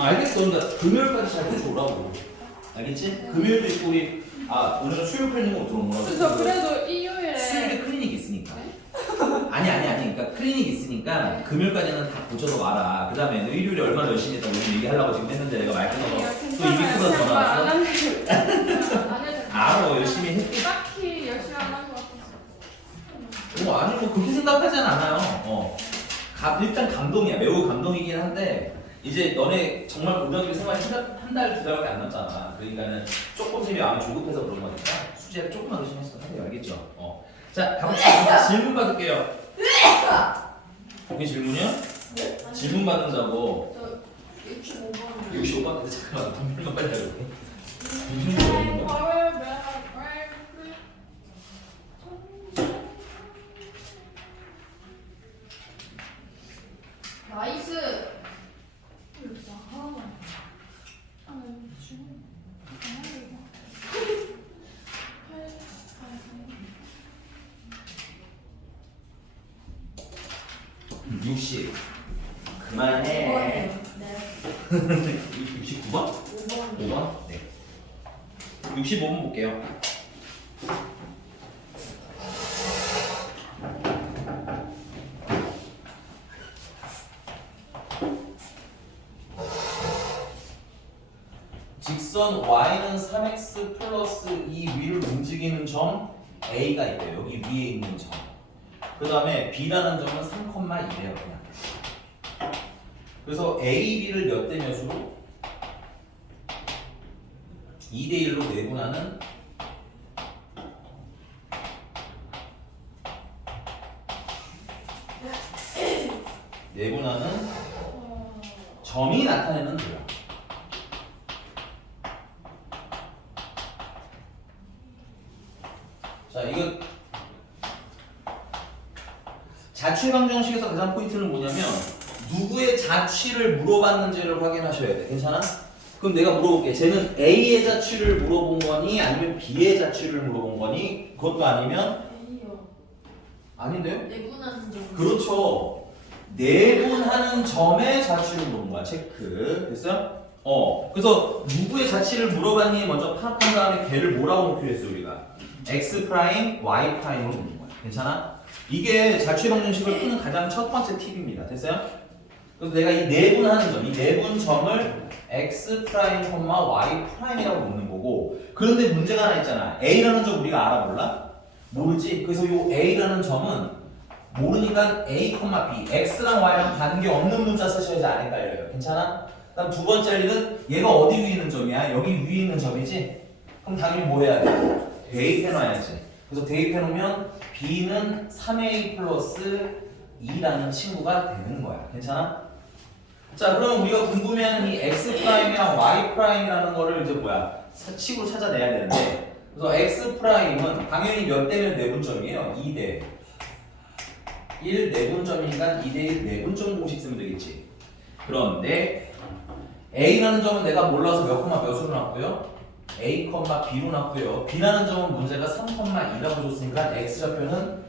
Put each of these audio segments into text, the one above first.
알겠어. 그러니까 금요일까지 잘 해줘라고. 알겠지? 금요일도 있고 우리 오늘은 수요일 클리닉 못 들어온 거라고. 저 그래도 일요일에 수요일에 클리닉 있으니까. 아니. 그러니까 클리닉 있으니까 금요일까지는 다 고쳐서 와라. 그 다음에 너 일요일에 얼마나 열심히 했다고 오늘 얘기하려고 지금 했는데 내가 말 끊어서 또 입이 크다 전화 왔어. 안 해도 알아. 열심히 했고. 딱히 열심히 안 한 것 같았어. 아니 뭐 그렇게 생각하진 않아요. 일단 감동이야. 매우 감동이긴 한데 이제 너네 정말 고등학교 생활 한 달, 두 달밖에 안 남잖아. 그러니까는 조금 쌤이 마음이 조급해서 그런 거니까 숙제를 조금만 열심히 했어. 알겠죠? 자, 가봅시다. 질문 받을게요. 그게 질문이야? 네? 질문 받는다고. 저 65번. 65번? 근데 잠깐만, 돈필만 빨리 하려고. 나이스. 60. 그만해. 네. 69번? 5번. 5번? 네. 65번 볼게요. 직선 y는 3x 플러스 이 위를 움직이는 점 a가 있대요. 여기 위에 있는 점. 그 다음에 b라는 점은 3,2래요. 그냥. 그래서 a, b를 몇 대 몇으로? 2대 1로 내분하는 점이 나타내는 도형. 자, 이거 자취 방정식에서 가장 포인트는 뭐냐면 누구의 자취를 물어봤는지를 확인하셔야 돼. 괜찮아? 그럼 내가 물어볼게. 쟤는 A의 자취를 물어본 거니 아니면 B의 자취를 물어본 거니? 그것도 아니면 A요. 아닌데요? 내분하는 점. 그렇죠. 내분하는 점의 자취를 물어본 거야. 체크. 됐어요? 그래서 누구의 자취를 물어봤니 먼저 파악한 다음에 걔를 뭐라고 목표했어 우리가? X 프라임, Y 프라임으로 묻는 거야. 괜찮아? 이게 자취 방정식을 푸는 가장 첫 번째 팁입니다. 됐어요? 그래서 내가 이 내분하는 점, 이 내분 점을 X 프라임, Y 프라임이라고 묻는 거고, 그런데 문제가 하나 있잖아. A라는 점 우리가 알아 몰라? 모르지? 그래서 이 A라는 점은 모르니까 A, B, X랑 Y랑 관계없는 문자 쓰셔야지 안 헷갈려요. 괜찮아? 그다음 두 번째 리는 얘가 어디 위에 있는 점이야? 여기 위에 있는 점이지? 그럼 당연히 뭐 해야 돼? 대입해놔야지. 그래서 대입해놓으면 B는 3A 플러스 2라는 친구가 되는 거야. 괜찮아? 자, 그러면 우리가 궁금해하는 이 X 프라임이랑 Y 프라임이라는 거를 이제 식으로 찾아내야 되는데, 그래서 X 프라임은 당연히 몇 대면 내분점이에요? 2대 1 내분점이니까 2대 1 내분점 공식 쓰면 되겠지. 그런데 A라는 점은 내가 몰라서 몇 콤마 몇으로 놨고요. A, B로 놨고요. B라는 점은 문제가 3,2라고 줬으니까 X좌표는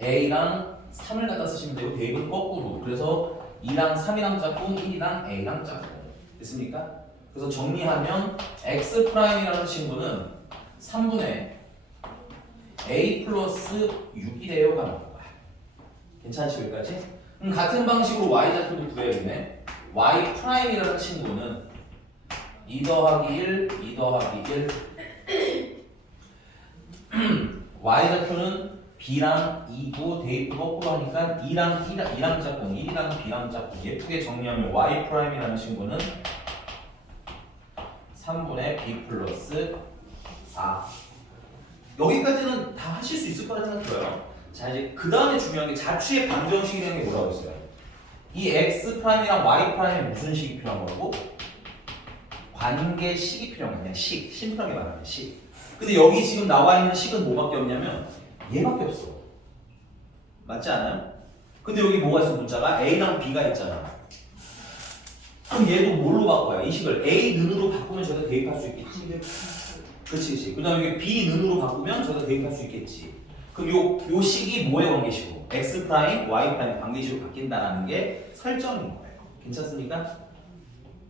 A랑 3을 갖다 쓰시면 되고 대입은 거꾸로. 그래서 2랑 3이랑 짝꿍, 1이랑 A랑 짝꿍. 됐습니까? 그래서 정리하면 X'이라는 친구는 3분의 A 플러스 6이래요가 나올 거야. 괜찮지 여기까지? 같은 방식으로 Y좌표도 구해야겠네. Y'이라는 친구는 2 더하기 1, 2 더하기 1 Y좌표는 B랑 2고 대입도 거꾸로 하니까 2랑 짝꿍, 1이랑 B랑 짝꿍. 예쁘게 정리하면 Y'이라는 친구는 3분의 B 플러스 4. 여기까지는 다 하실 수 있을 거라 생각 들어요. 자, 이제 그 다음에 중요한 게 자취의 방정식이라는 게 뭐라고 했어요? 이 X 프라임이랑 Y 프라임에 무슨 식이 필요한 거고? 관계식이 필요한 거야. 그냥 식. 심플하게 말하면 식. 근데 여기 지금 나와 있는 식은 뭐밖에 없냐면 얘밖에 없어. 맞지 않아요? 근데 여기 뭐가 있어? 문자가 A랑 B가 있잖아. 그럼 얘도 뭘로 바꿔요? 이 식을 A 는으로 바꾸면 저기다 대입할 수 있겠지. 그치. 그 다음에 B 는으로 바꾸면 저기다 대입할 수 있겠지. 그럼 요 식이 뭐의 관계식으로? X 프라임, Y 프라임 관계식으로 바뀐다는 게 설정인 거예요. 괜찮습니까?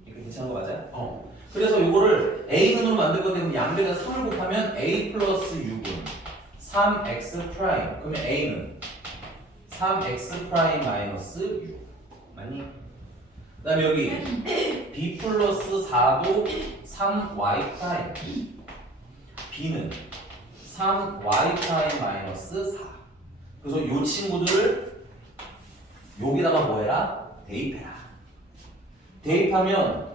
이거 괜찮은 거 맞아요? 그래서 이거를 A근으로 만들 건데 그럼 양변에 3을 곱하면 A 플러스 6은 3x 프라임. 그러면 A는 3x 프라임 마이너스 6. 맞니? 그 다음에 여기 B 플러스 4도 3y 프라임. B는 3y 프라임 마이너스 4. 그래서 이 친구들을 여기다가 뭐 해라? 대입해라. 대입하면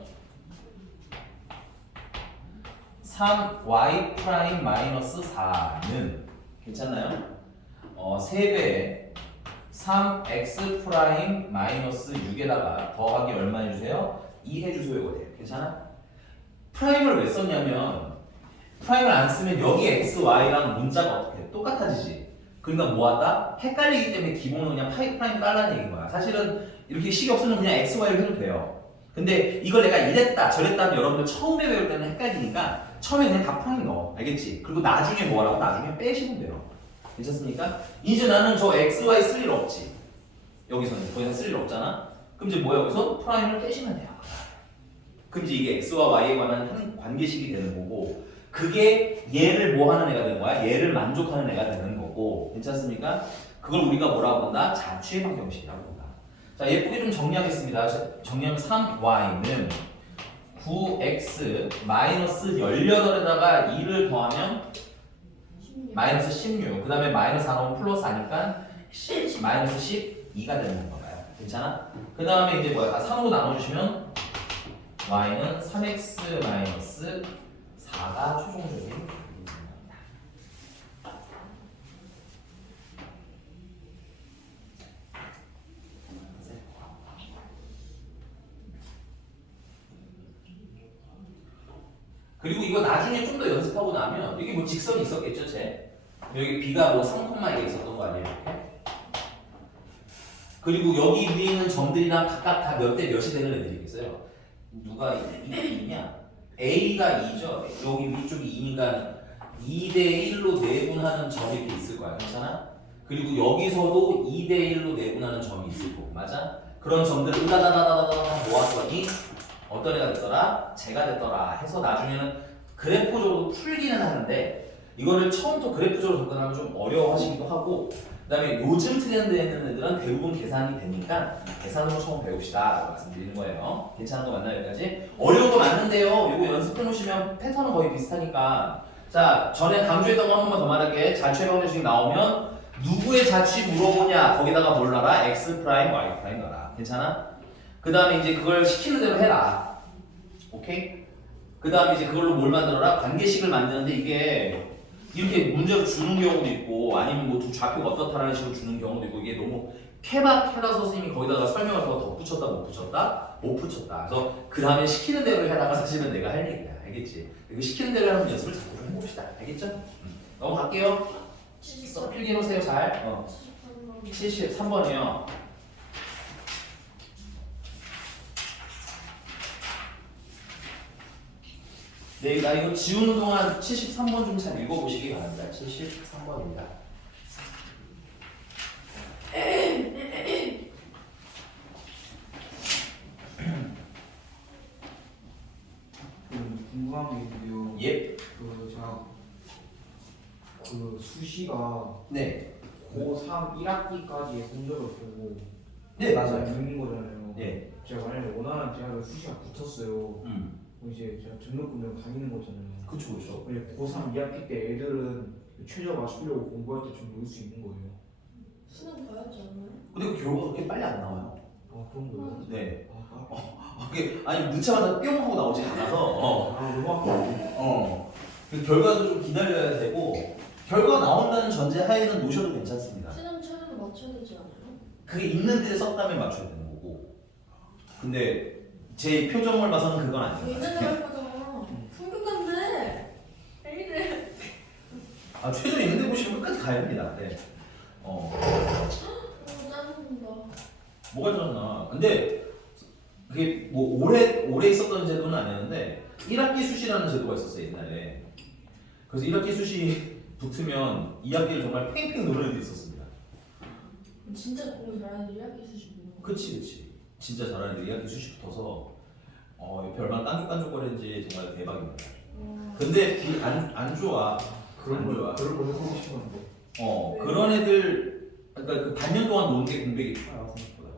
3y 프라임 마이너스 4는 괜찮나요? 3배에 3x 프라임 마이너스 6에다가 더하기 얼마 해주세요? 2 해주세요. 이거 돼요. 괜찮아? 프라임을 왜 썼냐면 프라임을 안 쓰면 여기 x, y랑 문자가 어떻게 해? 똑같아지지. 그러니까 뭐한다? 헷갈리기 때문에 기본은 그냥 파이 프라임 깔라는 얘기인 거야. 사실은 이렇게 식이 없으면 그냥 x, y로 해도 돼요. 근데 이걸 내가 이랬다 저랬다 하면 여러분들 처음에 배울 때는 헷갈리니까 처음에 그냥 다 프라임 넣어. 알겠지? 그리고 나중에 뭐라고? 나중에 빼시면 돼요. 괜찮습니까? 이제 나는 저 x, y 쓸 일 없지. 여기서는 더 이상 쓸 일 없잖아. 그럼 이제 뭐야? 여기서 프라임을 떼시면 돼요. 그럼 이제 이게 x와 y에 관한 한 관계식이 되는 거고 그게 얘를 뭐 하는 애가 되는 거야? 얘를 만족하는 애가 되는 거고 괜찮습니까? 그걸 우리가 뭐라고 본다? 자취의 방정식이라고 본다. 자, 예쁘게 좀 정리하겠습니다. 정리하면 3y는 9x 마이너스 18에다가 2를 더하면 16. 마이너스 16. 그 다음에 마이너스 4 넣으면 플러스 하니까 마이너스 12가 되는 건가요? 괜찮아? 그 다음에 이제 뭐야? 3으로 나눠주시면 y는 3x 마이너스 4가 최종적인 답입니다. 그리고 이거 나중에 좀 더 연습하고 나면 여기 뭐 직선이 있었겠죠, 쟤? 여기 b가 뭐 3,1에 있었던 거 아니에요? 이렇게? 그리고 여기 위에 있는 점들이랑 각각 다 몇 대 몇이 되는 애들이 있어요. 누가 2냐? A가 2죠. 여기 위쪽이 2니까 2대 1로 내분하는 점이 이렇게 있을 거야. 괜찮아? 그리고 여기서도 2대 1로 내분하는 점이 있을 거고. 맞아? 그런 점들을 으다다다다다다 모았더니 어떤 애가 됐더라? 쟤가 됐더라 해서 나중에는 그래프적으로 풀기는 하는데 이거를 처음부터 그래프적으로 접근하면 좀 어려워하시기도 하고 그 다음에 요즘 트렌드에 있는 애들은 대부분 계산이 되니까 계산으로 처음 배웁시다 라고 말씀드리는 거예요. 괜찮은 거 맞나요? 여기까지? 어려운 거 맞는데요. 이거 연습해 놓으시면 패턴은 거의 비슷하니까 자, 전에 강조했던 거 한 번만 더 말할게. 자취의 방정식 나오면 누구의 자취 물어보냐 거기다가 뭘 넣어라? x 프라임, y 프라임 넣어라. 괜찮아? 그 다음에 이제 그걸 시키는 대로 해라. 오케이? 그 다음에 이제 그걸로 뭘 만들어라? 관계식을 만드는데 이게 이렇게 문제로 주는 경우도 있고 아니면 뭐 두 좌표가 어떻다라는 식으로 주는 경우도 있고 이게 너무 케바케라 선생님이 거기다가 설명을 더 덧붙였다 못 붙였다? 못 붙였다. 그래서 그 다음에 시키는 대로 해다가 사실은 내가 할 얘기야. 알겠지? 이거 시키는 대로 하는 연습을 자꾸 좀 해봅시다. 알겠죠? 넘어갈게요. 필기해놓으세요 잘. 73번이요. 네, 나 이거 지우는 동안 73번 좀 잘 읽어보시기 바랍니다. 73번입니다. 궁금한 게 있는데요. 예. 그 제가 그 수시가 네. 고3 1학기까지의 성적을 보고 네, 맞아요. 듣는 거잖아요. 네. 제가 만약에 원하는 대학을 수시가 붙었어요. 그럼 이제 제가 등록금을 다니는 거잖아요. 그쵸, 그쵸. 만약에 고3 2학기 때 애들은 최저 맞추려고 공부할 때 좀 놀 수 있는 거예요. 수능 봐야지 않나요? 근데 그 결과가 그렇게 빨리 안 나와요. 아 그런 거예요? 네. 아, 그게 아니 넣자마자 뿅 하고 나오지 않아서 너무 아까워. 그 결과도 좀 기다려야 되고 결과 나온다는 전제 하에는 놓으셔도 괜찮습니다. 수능 최저는 맞춰야 되지 않아요? 그게 있는 데를 썼다면 맞춰야 되는 거고. 근데 제 표정을 봐서는 그건 아닌 것 있는 같아요. 대로 할 거잖아. 성격한데 왜 이래? 아, 최저 있는데 보시면 끝까지 가야 됩니다. 네. 짜증난다. 뭐가 좋았나? 근데 그게 뭐 오래 있었던 제도는 아니었는데 1학기 수시라는 제도가 있었어요 옛날에. 그래서 1학기 수시 붙으면 2학기를 정말 팽팽 누르는 데 있었습니다. 진짜 공부 잘하는 1학기 수시 보는 거. 그치. 진짜 잘하는 애들이야. 기수시 붙어서 옆에 얼마나 깐족깐족거리는지 정말 대박입니다. 근데 안 좋아. 그런 안 거 좋아. 그런 거 해보고 싶었는데. 그런 애들 그러니까 그 반년 동안 노는 게 공백이 커요 생각보다.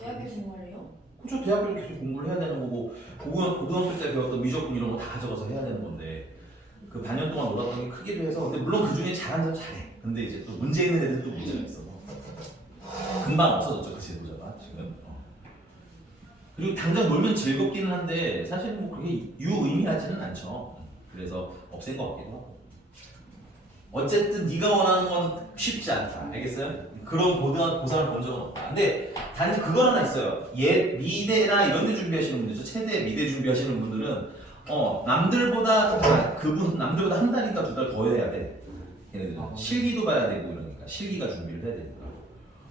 대학교 생활이요? 그렇죠. 대학교 계속 공부를 해야 되는 거고 고등학교 때 배웠던 미적분 이런 거 다 가져가서 해야 되는 건데 그 반년 동안 놀았던 게 크기도 해서 근데 물론 그 중에 잘하는 사람 잘해. 근데 이제 또 문제 있는 애들도 문제가 있어. 금방 없어졌죠 그 제도자가 지금. 그리고 당장 놀면 즐겁기는 한데 사실 뭐 그게 유의미하지는 않죠. 그래서 없앤 것 같기도 하고. 어쨌든 네가 원하는 건 쉽지 않다. 알겠어요? 그런 고상을 본 적은 없다. 근데 단지 그거 하나 있어요. 미대나 이런 데 준비하시는 분들, 체대 미대 준비하시는 분들은 남들보다 한 달인가 두 달 더 해야 돼. 얘네들은 실기도 봐야 되고 이러니까 실기가 준비를 해야 되니까.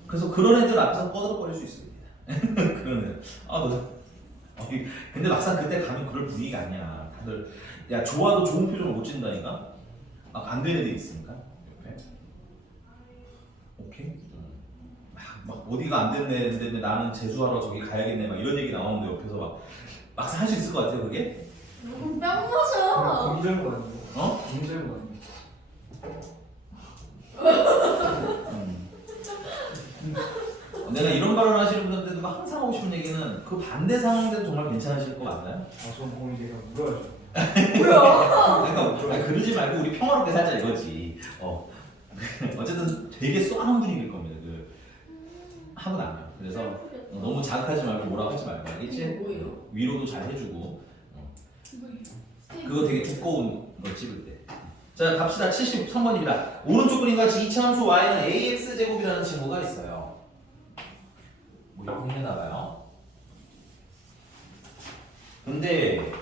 그래서 그런 애들 앞에서 꺼들어버릴 수 있습니다. 그런 애들. 근데 막상 그때 가면 그럴 분위기가 아니야. 다들 야 좋아도 좋은 표정을 못 짓는다니까. 막 안 되는 애 있으니까 옆에. 오케이? 막 어디가 안 됐네 나는 재수하러 저기 가야겠네 막 이런 얘기 나오는데 옆에서 막상 할 수 있을 것 같아요 그게? 뿅 맞아. 공부한 거 아니고. 어? 공부한 거 아니고. 내가 이런 발언 하시는 분들한테도 항상 하고 싶은 얘기는 그 반대 상황들은 정말 괜찮으실 것 같나요? 전 거의 내가 물어야죠. 뭐야? 그러니까 그러지 말고 우리 평화롭게 살자 이거지. 어쨌든 되게 쏘한 분위기일 겁니다. 하고 나면. 그래서 너무 자극하지 말고 뭐라고 하지 말고 알겠지? 뭐예요? 위로도 잘 해주고. 그거 되게 두꺼운 걸 찍을 때. 자 갑시다. 73번입니다. 오른쪽 그림과 이차함수 y는 ax 제곱이라는 친구가 있어요. 뭐 이렇게 해나가요. 근데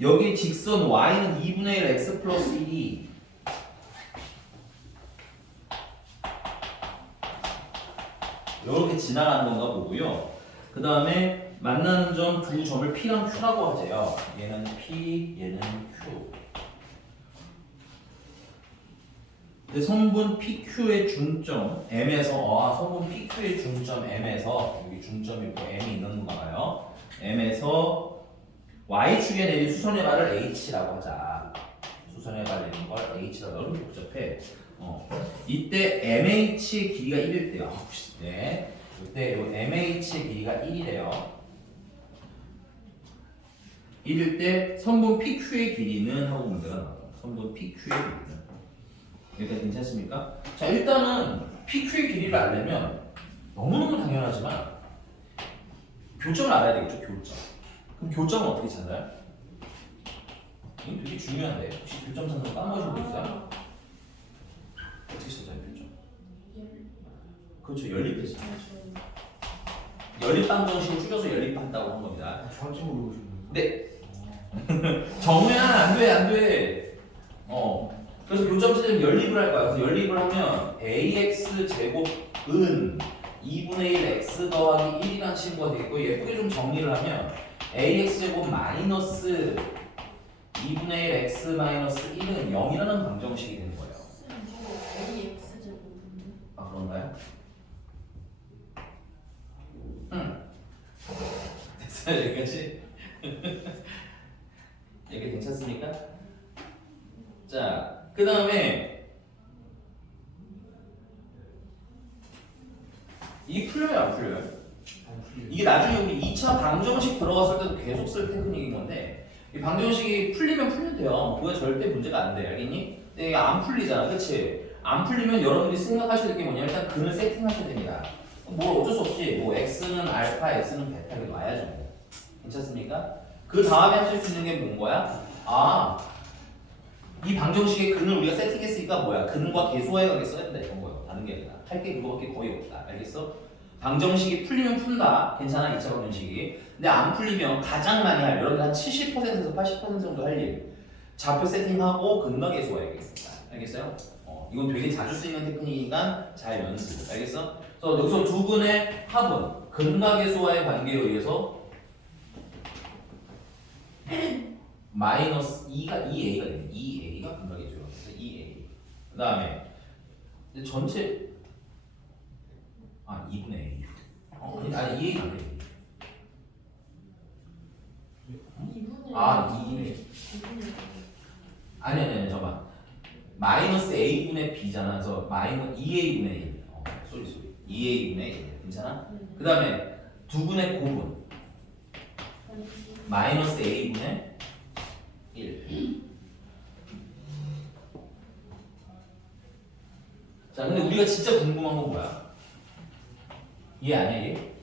여기 직선 y는 2분의 1 x 플러스 1이 이렇게 지나가는 건가 보고요. 그 다음에 만나는 점 두 점을 P랑 Q라고 하재요. 얘는 P, 얘는 Q. 근데 성분 PQ의 중점 M에서 성분 PQ의 중점 M에서 여기 중점이 있고 M이 있는 건가 봐요. M에서 Y축에 내린 수선의 발을 H라고 하자. 수선의 발을 내린 걸 H라고 하면 복잡해. 이때 MH의 길이가 1일 때요. 네. 이때 요 MH의 길이가 1이래요. 1일 때 선분 PQ의 길이는 하고 문제가 나와요. 선분 PQ의 길이는. 여기까지 괜찮습니까? 자 일단은 PQ의 길이를 알려면 너무너무 당연하지만 교점을 알아야 되겠죠. 교점. 그럼 교점은 어떻게 찾아요? 이건 되게 중요한데 혹시 교점 찾는 거 까먹으신 분 있어요? 어떻게 찾아요 교점? 그렇죠. 연립했어. 연립방정식을 줄여서 연립한다고 한 겁니다. 저한테 물어보시는 거예요? 네. 정우야 안돼. 그래서 교점 찾으면 연립을 할 거야. 그래서 연립을 하면 ax 제곱은 2분의 1 x 더하기 1이라는 친구가 되겠고 예쁘게 좀 정리를 하면 ax 제곱 마이너스 2분의 1 x 마이너스 1은 0이라는 방정식이 되는 거예요. AX 제곱. 아 그런가요? 됐어요 여기까지? 여기 괜찮습니까? 자 그 다음에 이게 풀려요 안 풀려요? 안 풀려요. 이게 나중에 우리 2차 방정식 들어갔을 때도 계속 쓸 테크닉인 건데 이 방정식이 풀리면 돼요. 그거 절대 문제가 안 돼. 알겠니? 근데 이게 안 풀리잖아. 그치? 안 풀리면 여러분들이 생각하셔야 될 게 뭐냐 일단 근을 세팅하셔야 됩니다. 뭐 어쩔 수 없이 뭐 x는 알파, x는 베타 이렇게 놔야죠. 괜찮습니까? 그 다음에 하실 수 있는 게 뭔 거야? 이 방정식의 근을 우리가 세팅했으니까 뭐야? 근과 계수와의 관계 써야 된다 이런 거예요. 다른 게 아니라 할 게 그거밖에 거의 없다. 알겠어? 방정식이 풀리면 푼다. 괜찮아 2차 방정식이. 근데 안 풀리면 가장 많이 할 여러분들 한 70%에서 80% 정도 할 일. 좌표 세팅하고 근과 계수와야겠습니다. 알겠어요? 이건 되게 자주 쓰이는 테크닉이니까 잘 연습. 알겠어? 그래서 여기서 두 근의 합은 근과 계수와의 관계에 의해서 마이너스 2a가 되네. 2a가 근과 계수와. 그래서 2a. 그 다음에 전체 아 2분의 A. 아니 2A 안 돼. 2분의 아 2분의 아니 잠깐만. 마이너스 A분의 B잖아. 그래서 마이너스 2A분의 1. 쏘리 2A분의 1. 괜찮아? 그 다음에 2분의 곱은 마이너스 A분의 1. 자, 근데 우리가 진짜 궁금한 건 뭐야? 이해 안 해, 얘?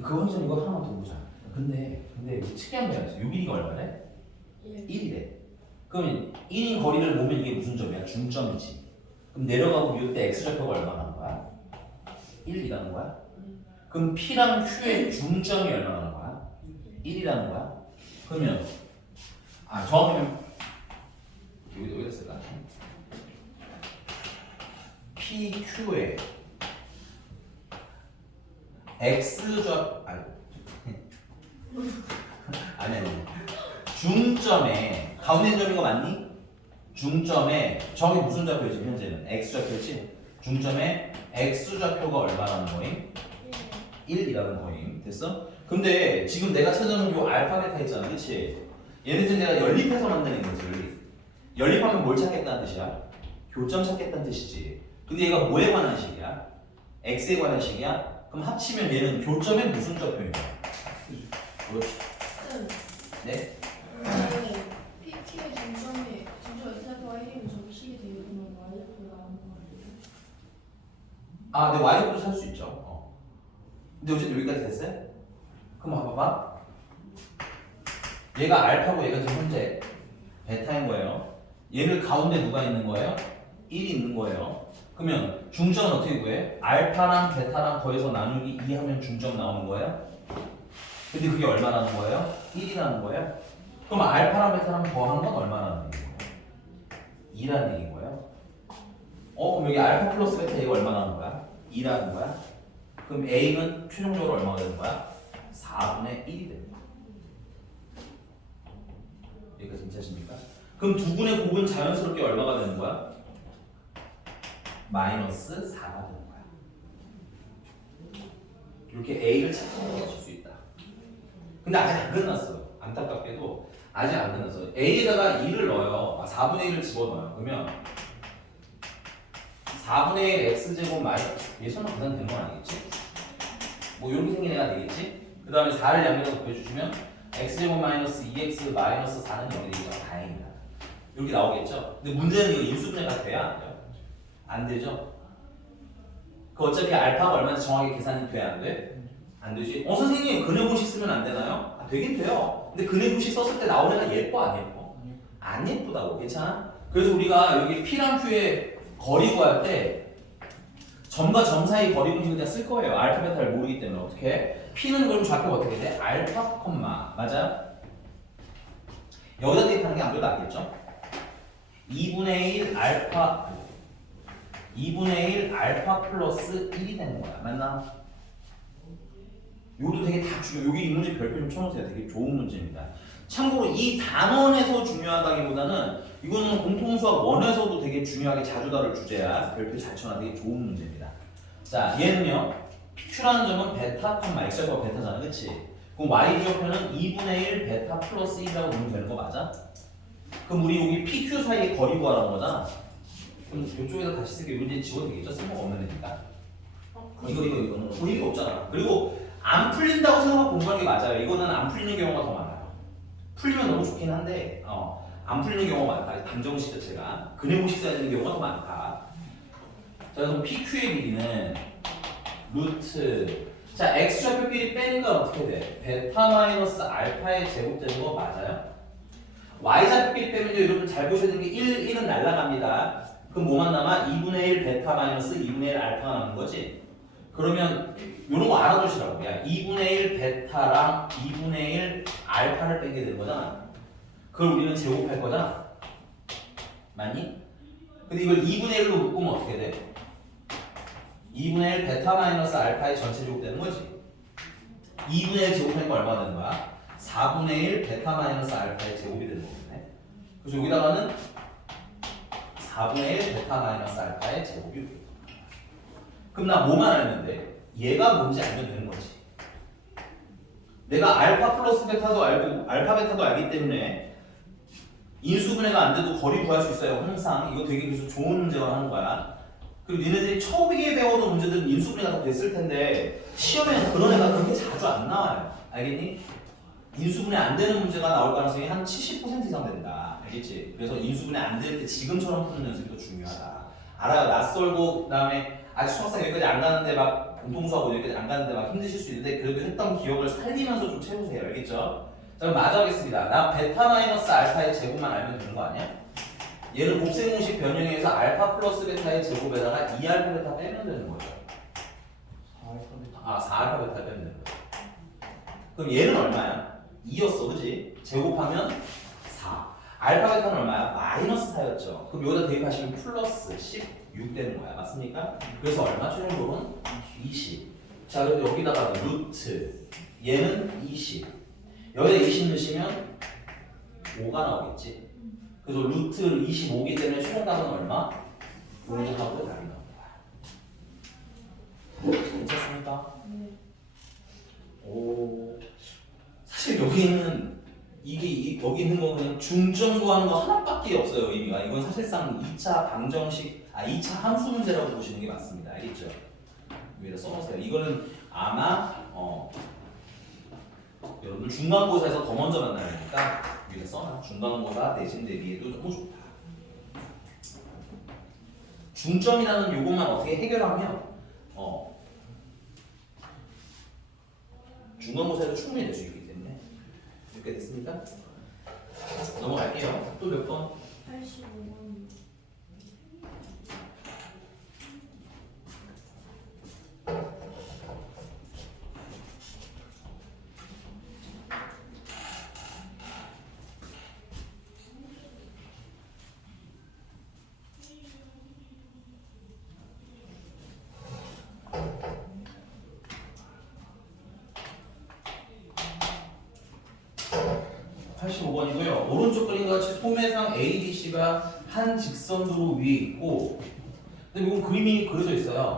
그 항상 이거 하나만 더 보자. 근데 이거 특이한 게 있어. 요 길이가 얼마래? 1이래. 그럼 1인 거리를 보면 이게 무슨 점이야? 중점이지. 그럼 내려가고 이때 x좌표가 얼마나 하는 거야? 1이라는 거야? 그럼 P랑 Q의 중점이 얼마나 하는 거야? 1이라는 거야? 그러면 정확하면 여기다 쓸까? PQ의 x좌 아니 중점에 가운데 있는 점인 거 맞니? 중점에 저게 무슨 좌표지 현재는? x좌표지? 중점에 x좌표가 얼마라는 거임? 1이라는 거임. 됐어? 근데 지금 내가 찾아놓은 요 알파 베타 있잖아, 그치? 얘네들 내가 연립해서 만드는 거지. 연립하면 뭘 찾겠다는 뜻이야? 교점 찾겠다는 뜻이지. 근데 얘가 뭐에 관한 식이야? x에 관한 식이야? 그럼 합치면 얘는 교점의 무슨 좌표인 거야? 그렇지. 네? PQ의 중점이 중점 S좌표와 1이면 점식이 되면 Y좌표가 나오는 거 아니에요? 네, y좌표도 찾을 수 있죠. 근데 어쨌든 여기까지 됐어요? 그럼 봐봐. 얘가 알파고 얘가 지금 현재 베타인 거예요. 얘를 가운데 누가 있는 거예요? 1이 있는 거예요. 그러면 중점은 어떻게 구해? 알파랑 베타랑 더해서 나누기 2 하면 중점 나오는 거예요? 근데 그게 얼마라는 거예요? 1이라는 거예요? 그럼 알파랑 베타랑 더한 건 얼마라는 얘기예요? 2라는 얘기인 거예요? 그럼 여기 알파 플러스 베타 이거 얼마라는 거야? 2라는 거야? 그럼 A는 최종적으로 얼마가 되는 거야? 4분의 1이 되는 거야. 여기까지 괜찮습니까? 그럼 두 분의 곱은 자연스럽게 얼마가 되는 거야? 마이너스 4가 되는 거야. 이렇게 A를 찾을 수 있다. 근데 아직 안 끝났어. 안타깝게도 아직 안 끝났어. A에다가 2를 넣어요. 4분의 1을 집어넣어요. 그러면 4분의 1 x제곱 마이너스 얘 설마 계산되는 건 아니겠지? 뭐 이렇게 생긴 애가 되겠지? 그 다음에 4를 양면으로 곱해주시면 x제곱 마이너스 2x 마이너스 4는 여기 되겠죠? 다행이다. 이렇게 나오겠죠? 근데 문제는 이거 인수분해가 돼야 안 돼요? 안 되죠? 그 어차피 알파가 얼마인지 정확하게 계산이 돼야 안 돼? 안 되지? 선생님 근해공식 쓰면 안 되나요? 되긴 돼요. 근데 근해공식 썼을 때 나오는 애가 예뻐 안 예뻐? 안 예쁘다고. 괜찮아? 그래서 우리가 여기 P랑 Q의 거리 구할 때 점과 점 사이 거리 공식을 그냥 쓸 거예요. 알파 베타를 모르기 때문에 어떻게 해? P는 그럼 좌표가 어떻게 돼? 알파 콤마 맞아요? 여기다 대입하는 게 아무래도 낫겠죠? 2분의 1 알파 2분의 1 알파 플러스 1이 되는 거야. 맞나? 이것도 되게 다 중요. 여기 이 문제 별표 좀 쳐놓으세요. 되게 좋은 문제입니다. 참고로 이 단원에서 중요하다기보다는 이거는 공통수학 원에서도 되게 중요하게 자주 다룰 주제야. 별표 잘 쳐놔. 되게 좋은 문제입니다. 자, 얘는요. PQ라는 점은 베타, x좌표가 베타잖아. 그치? 그럼 y좌표는 2분의 1 베타 플러스 1이라고 보면 되는 거 맞아? 그럼 우리 여기 PQ 사이의 거리 구하라는 거잖아. 그럼 이쪽에다 다시 쓰게 이제 지워도 되겠죠? 쓸모가 없는 애니까. 이거는 의미가 없잖아. 그리고 안 풀린다고 생각하고 공부하는 게 맞아요. 이거는 안 풀리는 경우가 더 많아요. 풀리면 너무 좋긴 한데 안 풀리는 경우가 많다. 방정식 자체가 근해공식 써야 되는 경우가 더 많다. 자, 그럼 PQ의 길이는 루트 자 x좌표끼리 빼는 건 어떻게 돼? 베타 마이너스 알파의 제곱되는 거 맞아요? y좌표끼리 빼면요 여러분 잘 보셔야 되는 게 1은 날라갑니다. 그럼 뭐만 남아? 2분의 1 베타 마이너스 2분의 1 알파가 남는 거지? 그러면 이런 거 알아두시라고. 야 2분의 1 베타랑 2분의 1 알파를 빼게 되는 거잖아. 그걸 우리는 제곱할 거잖아. 맞니? 근데 이걸 2분의 1로 묶으면 어떻게 돼? 2분의 1 베타 마이너스 알파의 전체 제곱 되는 거지. 2분의 1 제곱하니까 얼마 되는 거야? 4분의 1 베타 마이너스 알파의 제곱이 되는 거네. 그래서 여기다가는 4분의 1 베타 마이너스 알파의 제곱이 그럼 나 뭐만 알면 돼? 얘가 뭔지 알면 되는 거지. 내가 알파 플러스 베타도 알고 알파 베타도 알기 때문에 인수분해가 안 돼도 거리 구할 수 있어요. 항상 이거 되게 그래서 좋은 문제만 하는 거야. 그리고 니네들이 처음에 배워도 문제들은 인수분해가 다 됐을 텐데 시험에는 그런 애가 그렇게 자주 안 나와요. 알겠니? 인수분해 안 되는 문제가 나올 가능성이 한 70% 이상 된다. 알겠지? 그래서 인수분해 안 될 때 지금처럼 푸는 연습이 더 중요하다. 알아요. 낯설고 그다음에 아직 수학상 여기까지 안 가는데 막 공통수하고 여기까지 안 가는데 막 힘드실 수 있는데 그래도 했던 기억을 살리면서 좀 채우세요. 알겠죠? 자, 그럼 마저 하겠습니다. 나 베타 마이너스 알파의 제곱만 알면 되는 거 아니야? 얘를 곱셈 공식 변형해서 알파 플러스 베타의 제곱에다가 2알파 베타 빼면 되는 거죠. 4알파 베타. 아, 4알파 베타 빼면 되는 거죠. 그럼 얘는 얼마야? 2였어, 그지? 제곱하면 4. 알파 베타는 얼마야? 마이너스 4였죠. 그럼 여기다 대입하시면 플러스 16 되는 거야. 맞습니까? 그래서 얼마? 최종적으로는 20. 자, 그래서 여기다가 루트. 얘는 20. 여기다 20 넣으시면 5가 나오겠지. 그래서 루트 25기 때문에 최종답은 얼마? 5하고 답이 나온 거야. 괜찮습니까? 네. 오. 사실 여기 있는 여기 있는 거 그냥 중점 구하는 거 하나밖에 없어요. 의미가. 이건 사실상 2차 방정식 2차 함수 문제라고 보시는 게 맞습니다. 알겠죠? 위에다 써놓으세요. 이거는 아마 여러분들 중간고사에서 더 먼저 만나니까 위에다 써놔. 중간고사 내신 대비에도 너무 좋다. 중점이라는 요것만 어떻게 해결하면 중간고사에도 충분히 낼 수 있기 때문에 이렇게 됐습니까? 넘어갈게요. 또 몇 번? 85번. 이고요 오른쪽 그림과 같이 소매상 ABC가 한 직선도로 위에 있고 근데 이건 그림이 그려져 있어요.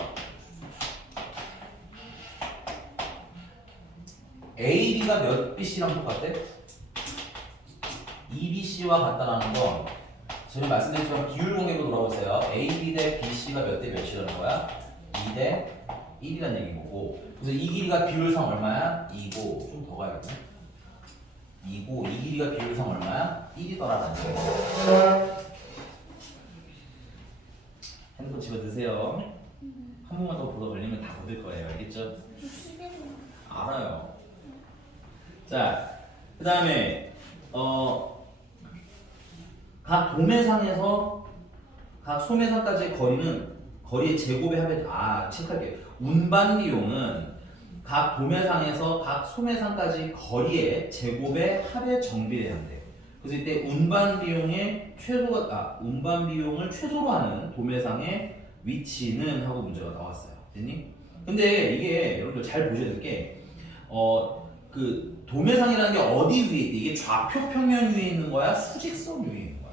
AB가 몇 BC랑 똑같대? 2BC와 같다라는 건 전에 말씀드린 것처럼 비율 관계로 돌아보세요. AB 대 BC가 몇 대 몇이라는 거야? 2 대 1이라는 얘기인 거고 그래서 이 길이가 비율상 얼마야? 2고 좀 더 가야겠네. 2고 이 길이가 비율상 얼마야? 1이더라라는 거예요. 핸드폰 집어 드세요. 한 번만 더 보다 걸리면 다 묻을 거예요. 알겠죠? 알아요. 자, 그 다음에 각 도매상에서 각 소매상까지의 거리의 제곱의 합의 체크할게요. 운반 비용은 각 도매상에서 각 소매상까지 거리의 제곱의 합의 정비해야 한대. 그래서 이때 운반 비용을 최소로 하는 도매상의 위치는 하고 문제가 나왔어요. 됐니? 근데 이게 여러분들 잘 보셔야 될 게 그 도매상이라는 게 어디 위에 있대? 이게 좌표 평면 위에 있는 거야? 수직선 위에 있는 거야?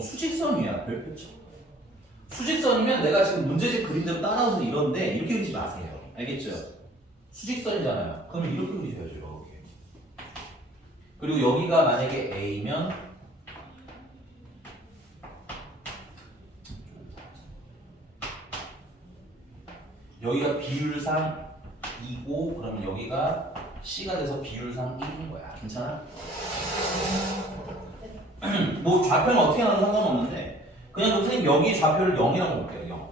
수직선 위야. 별표죠. 수직선이면 내가 지금 문제집 그림대로 따라오서 이런데 이렇게 그리지 마세요. 알겠죠? 수직선이잖아요. 그러면 이렇게 그리셔야죠. 이렇게. 그리고 여기가 만약에 A면 여기가 비율상 2고 그러면 여기가 C가 돼서 비율상 1인 거야. 괜찮아? 뭐 좌표는 어떻게 나도 상관없는데 그냥 선생님 여기 좌표를 0이라고 볼게요. 0.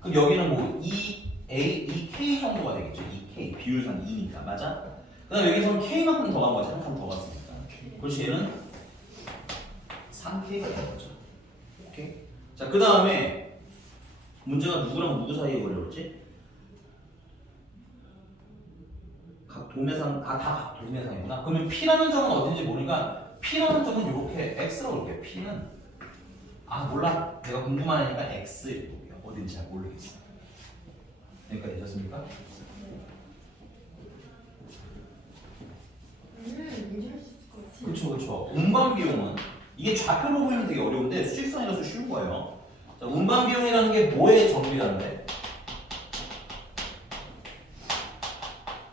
그럼 여기는 뭐 2K 정도가 되겠죠. 2K 비율상 2니까 맞아? 그 다음에 여기서는 K만큼 더 간 거지. 한 칸 더 갔으니까. 그렇지 얘는 3K가 된 거죠. 오케이? 자, 그 다음에 문제가 누구랑 누구 사이에 어려웠지? 각 도매상, 다 각 도매상이구나. 그러면 P라는 점은 어딘지 모르니까 P라는 점은 이렇게 X라고 볼게요. P는 몰라. 내가 궁금하니까 X 이렇게 볼게요. 어딘지 잘 모르겠어. 여기까지 되셨습니까? 문제 할 수 있을 것 같아. 그렇죠. 운반 비용은 이게 좌표로 보이면 되게 어려운데 수직선이라서 쉬운 거예요. 자, 운반 비용이라는 게 뭐의 정비라는데?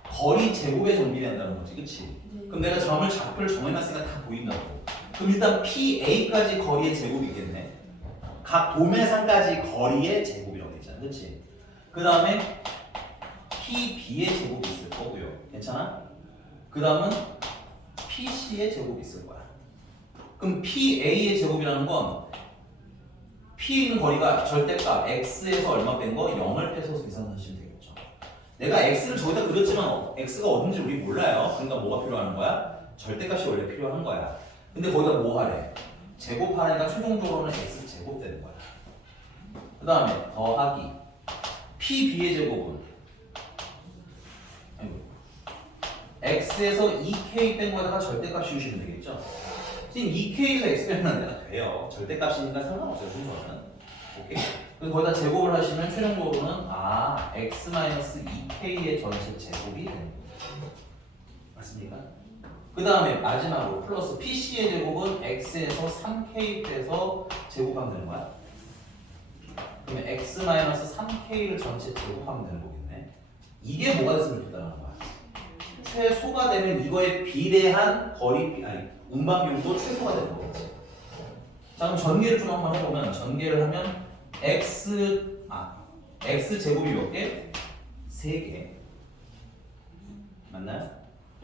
거리 제곱의 정비한다는 거지, 그치? 네. 그럼 내가 좌표를 정해놨으니까 다 보인다고. 그럼 일단 PA까지 거리의 제곱이 있겠네. 각 도매상까지 거리의 제곱이라고 했잖아, 그치? 그 다음에 PB의 제곱이 있을 거고요. 괜찮아? 그 다음은 PC의 제곱이 있을 거야. 그럼 PA의 제곱이라는 건 P에 있는 거리가 절대값 X에서 얼마 뺀 거? 0을 빼서 계산하시면 되겠죠. 내가 X를 저기다 그렸지만 X가 어딘지 우리 몰라요. 그러니까 뭐가 필요한 거야? 절대값이 원래 필요한 거야. 근데 거기다 뭐 하래? 제곱하니까 최종적으로는 X 제곱 되는 거야. 그 다음에 더하기 PB의 제곱은 X에서 2K 뺀 거에다가 절대값 씌우시면 되겠죠. 지금 2K에서 X 빼면 내가 돼요. 절대값이니까 상관없어요. 순서는. 오케이? 그래서 거기다 제곱을 하시면 최종적으로는 X-2K의 전체 제곱이 되는 거예요. 맞습니까? 그 다음에 마지막으로 플러스 PC의 제곱은 X에서 3K 빼서 제곱하면 되는 거야. 그러면 X-3K를 전체 제곱하면 되는 거겠네. 이게 뭐가 됐으면 좋겠다는 거야. 최소가 되면 이거에 비례한 거리, 아니 운반 비용도 최소가 되는 거겠지. 자, 그럼 전개를 좀 한번 해보면, 전개를 하면 X 제곱이 몇 개? 3개. 맞나요?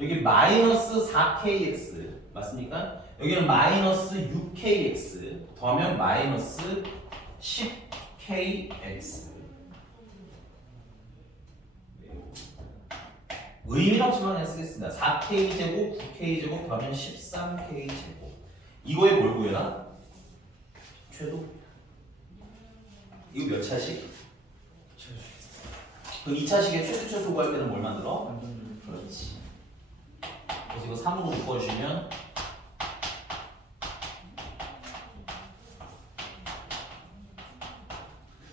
여기 마이너스 4kx 맞습니까? 여기는 마이너스 6kx 더하면 마이너스 10kx. 의미는 없지만 그냥 쓰겠습니다. 4k 제곱, 9k 제곱 더하면 13k 제곱. 이거에 뭘 구해라? 최소. 이거 몇 차식? 그럼 2차식에 최소 구할 때는 뭘 만들어? 그렇지. 그래서 이거 3으로 묶어주시면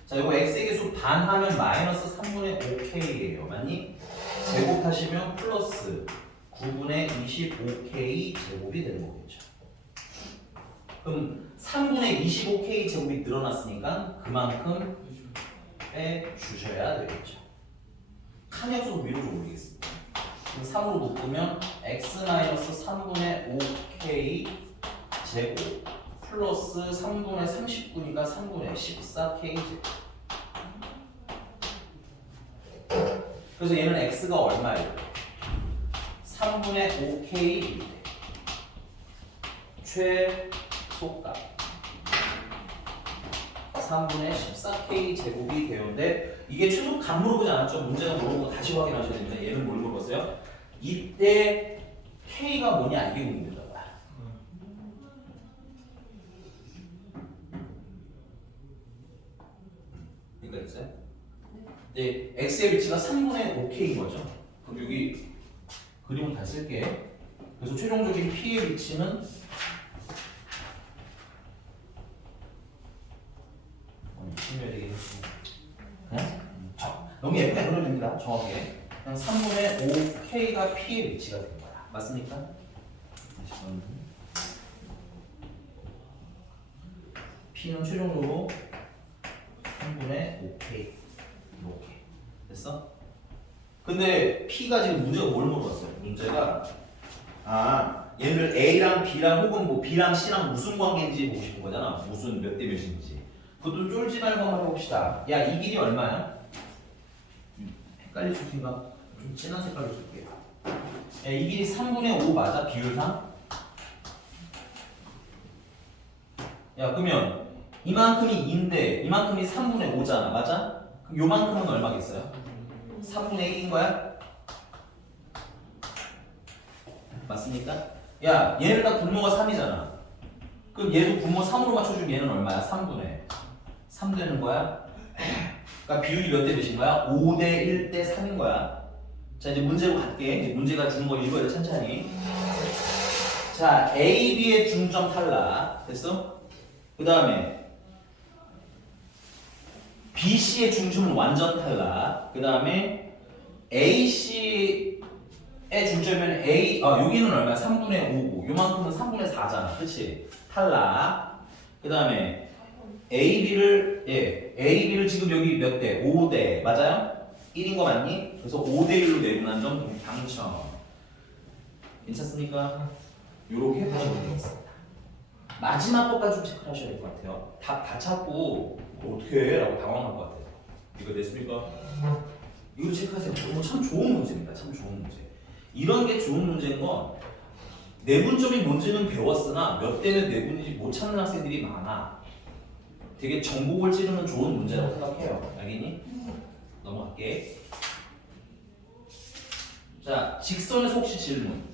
자, 이거 x의 개수 반 하면 마이너스 3분의 5k예요. 맞니? 제곱하시면 플러스 9분의 25k 제곱이 되는 거겠죠. 그럼 3분의 25k 제곱이 늘어났으니까 그만큼 빼주셔야 되겠죠. 칸이 없어서 위로 좀 올리겠습니다. 그럼 3으로 묶으면 x-3분의 5k 제곱 플러스 3분의 39니까 3분의 14k 제곱. 그래서 얘는 x가 얼마예요? 3분의 5k일 때 최소값 3분의 14k 제곱이 되는데 이게 최소값 물어보지 않았죠? 문제가 물어본 거 다시 확인하셔야 됩니다. 얘는 뭘 물어봤어요? 이때 k가 뭐냐 이게 궁금합니다. 여기가 있어요? 네, x의 위치가 3분의 5k인 거죠. 그럼 여기 그림을 다 쓸게. 그래서 최종적인 p의 위치는 심해야 되겠지. 너무 예쁘게 그려도 됩니다. 정확하게. 그냥 3분의 5k가 p의 위치가 된 거야. 맞습니까? p는 최종적으로 3분의 5k 이렇게 됐어? 근데 p가 지금 문제가 뭘 물어봤어요? 문제가 얘를 a랑 b랑 혹은 뭐 b랑 c랑 무슨 관계인지 보고 싶은 거잖아. 무슨 몇 대 몇인지. 그것도 쫄지 말고 한번 해봅시다. 야, 이 길이 얼마야? 헷갈릴 수 있으니까 좀 진한 색깔로 쓸게요. 야, 이 길이 3분의 5 맞아? 비율상? 야, 그러면 이만큼이 2인데 이만큼이 3분의 5잖아. 맞아? 그럼 요만큼은 얼마겠어요? 3분의 1인 거야? 맞습니까? 야, 얘는 다 분모가 3이잖아. 그럼 얘도 분모 3으로 맞춰주면 얘는 얼마야? 3분의 3 되는 거야? 그러니까 비율이 몇 대 몇인 거야? 5대 1대 3인 거야. 자, 이제 문제로 갈게. 이제 문제가 주는 거 읽어요, 천천히. 자, A, B의 중점 탈락. 됐어? 그 다음에 B, C의 중심은 완전 탈락. 그 다음에 A, C의 중점이면 A, 여기는 얼마야? 3분의 5고 요만큼은 3분의 4잖아. 그치? 탈락. 그 다음에 AB를 지금 여기 몇 대? 5대 맞아요? 1인 거 맞니? 그래서 5대 1로 내분한 점 당첨. 괜찮습니까? 요렇게 보시면 되겠습니다. 마지막 것까지 좀 체크를 하셔야 될 것 같아요. 답 다 찾고 어떻게 해? 라고 당황할 것 같아요. 이거 됐습니까? 이거 체크하세요. 이거 참 좋은 문제입니다. 참 좋은 문제. 이런 게 좋은 문제인 건 내분점이 뭔지는 배웠으나 몇 대면 내분인지 못 찾는 학생들이 많아. 되게 정복을 찌르는 좋은 문제라고 생각해요. 알겠니? 넘어갈게. 자, 직선에서 혹시 질문.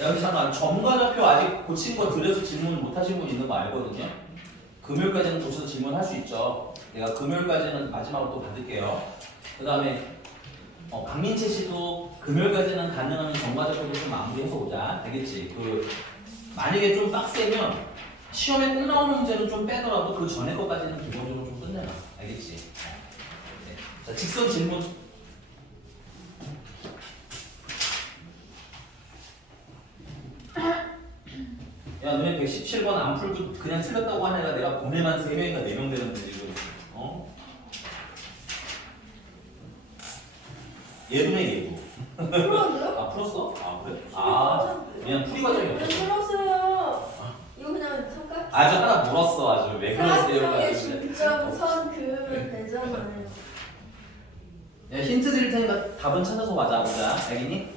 여기 잠깐 점과 좌표 아직 고친 거 들여서 질문 못 하신 분 있는 거 알거든요. 금요일까지는 고쳐서 질문할 수 있죠. 내가 금요일까지는 마지막으로 또 받을게요. 그 다음에 강민채 씨도 금요일까지는 가능한 점과 좌표도 좀 마무리해서 오자. 알겠지? 만약에 좀 빡세면 시험에 꼭 나오는 문제는 좀 빼더라도 그 전에 것까지는 기본적으로 좀 끝내놔. 알겠지? 네. 자, 직선 질문. 야, 너네 117번 안 풀고 그냥 틀렸다고 한 애가 내가 보내만 3명인가 4명 되는데 지금 얘도네 얘도. 풀었는데요? 아 풀었어? 아 그래? 아 그냥 풀이 과정이 왜 없어. 풀었어요? 이거 그냥 삼각. 아주 하나 물었어 아주 왜 그러세요? 사각형의 중점선 그으면 되잖아요. 야, 힌트 드릴 테니까 답은 찾아서 보자. 알겠니?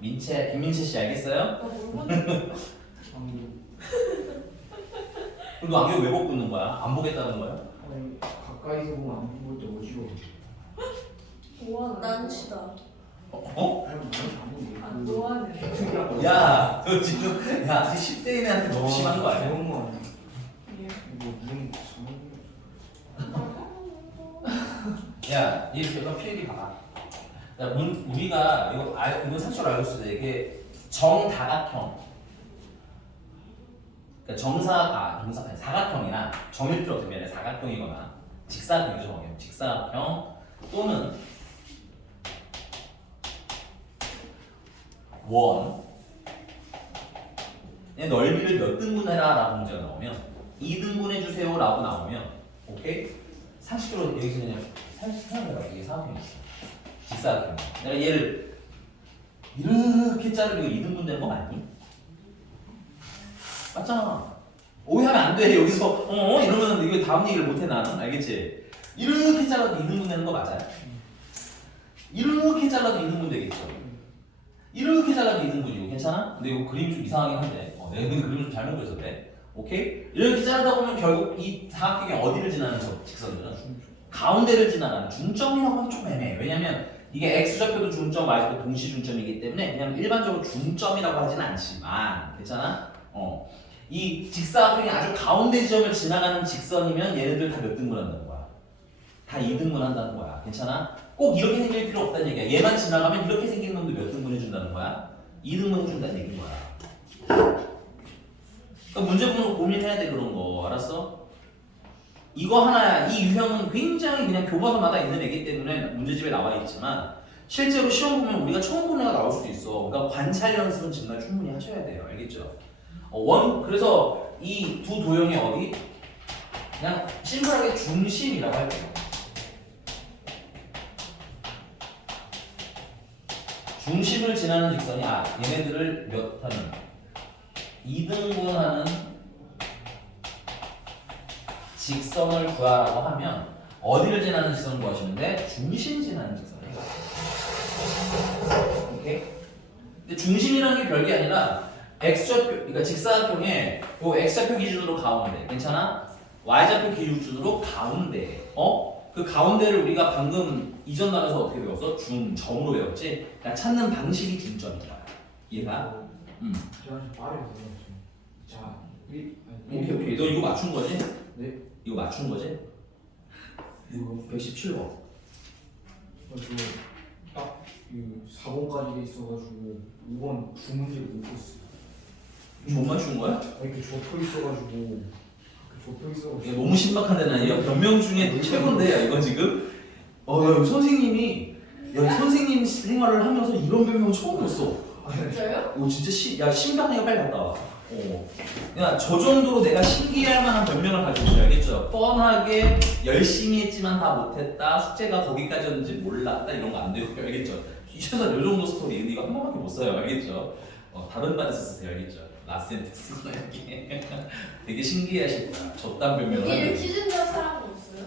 김민채 씨 알겠어요? 모르겠는데. 그럼 너 안경 왜 벗고 있는 거야? 안 보겠다는 거야? 아니 가까이서 보면 안 보일 때 어지러워. 난치다. 어? 아니 나는 안 좋아하네. 야, 너 지금 야 10대인 애한테 너무 심한 거 아니야? 그런 거 아니야? 이거 무슨 야, 이거 필기 봐봐. 야, 우리가 이거 사실 알고 있어야 돼. 이게 정다각형. 그러니까 사각형이나 점일 필요 없으면 사각형이거나 직사각형이죠. 직사각형 또는 원. 넓이를 몇 등분해라 라고 문제가 나오면 2등분해 주세요 라고 나오면 오케이? 상식적으로 여기서 그냥 생각해봐. 이게 사각형이지. 직사각형. 내가 얘를 이렇게 자르고 2등분 되는 거 맞니? 맞잖아. 오해하면 안 돼. 여기서 이러면 이거 다음 얘기를 못해 나는. 알겠지? 이렇게 잘라도 2등분 되는 거 맞아요? 이렇게 잘라도 2등분 되겠죠? 이렇게 잘라도 2등분이고 괜찮아? 근데 이거 그림이 좀 이상하긴 한데 내가 근데 그림을 좀 잘못 그려서 그래. 오케이? 이렇게 자르다 보면 결국 이 사각형이 어디를 지나는 직선들은 가운데를 지나가는 중점이라고 하면 좀 애매해. 왜냐면 이게 x좌표도 중점, y좌표도 동시 중점이기 때문에 그냥 일반적으로 중점이라고 하지는 않지만 괜찮아? 이 직사각형이 아주 가운데 지점을 지나가는 직선이면 얘네들 다 몇 등분 한다는 거야? 다 2등분 한다는 거야. 괜찮아? 꼭 이렇게 생길 필요 없다는 얘기야. 얘만 지나가면 이렇게 생긴 놈도 몇 등분 해준다는 거야? 2등분 해준다는 얘기인 거야. 그러니까 문제 보는 거 고민해야 돼. 그런 거 알았어? 이거 하나야. 이 유형은 굉장히 그냥 교과서마다 있는 애기 때문에 문제집에 나와 있지만 실제로 시험 보면 우리가 처음 보는 애가 나올 수도 있어. 그러니까 관찰 연습은 정말 충분히 하셔야 돼요. 알겠죠? 그래서 이 두 도형이 어디? 그냥 심플하게 중심이라고 할게요. 중심을 지나는 직선이 얘네들을 몇 하는 2등분하는 직선을 구하라고 하면 어디를 지나는 직선을 구하시면 돼? 중심 지나는 직선이에요. 오케이? 근데 중심이라는 게 별게 아니라 x좌표, 그러니까 직사각형의 요 x좌표 기준으로 가운데, 괜찮아? y좌표 기준으로 가운데, 그 가운데를 우리가 방금 이전 단어에서 어떻게 배웠어? 중점으로 배웠지? 그러니까 찾는 방식이 중점이야. 얘가. 제가 좀 빠르게 들어갔어요. 자, 오케이. 너 이거 맞춘 거지? 네. 이거 맞춘 거지? 이거 117번. 딱 4번까지 돼 있어가지고 5번 두 문제 못 풀었어요. 못 맞춘 거야? 이렇게 접혀 있어가지고 야, 너무 신박한데 나 야, 변명 중에 최고인데 야, 이거 지금 야, 선생님이 선생님 생활을 하면서 이런 변명 처음 봤어. 진짜요? 진짜 신박하니까 빨리 갔다 와. 그냥 저 정도로 내가 신기할 만한 변명을 가지고 있어요. 알겠죠? 뻔하게 열심히 했지만 다 못했다. 숙제가 거기까지였는지 몰랐다. 이런 거 안 되고 알겠죠? 최소한 요 정도 스토리. 근데 이거 한 번밖에 못 써요. 알겠죠? 다른 반에서 쓰세요. 알겠죠? 라센트 쓰고 이렇게 되게 신기해하실 거야. 저딴 변명을 여기를 하면 찢은 사람은 없어요?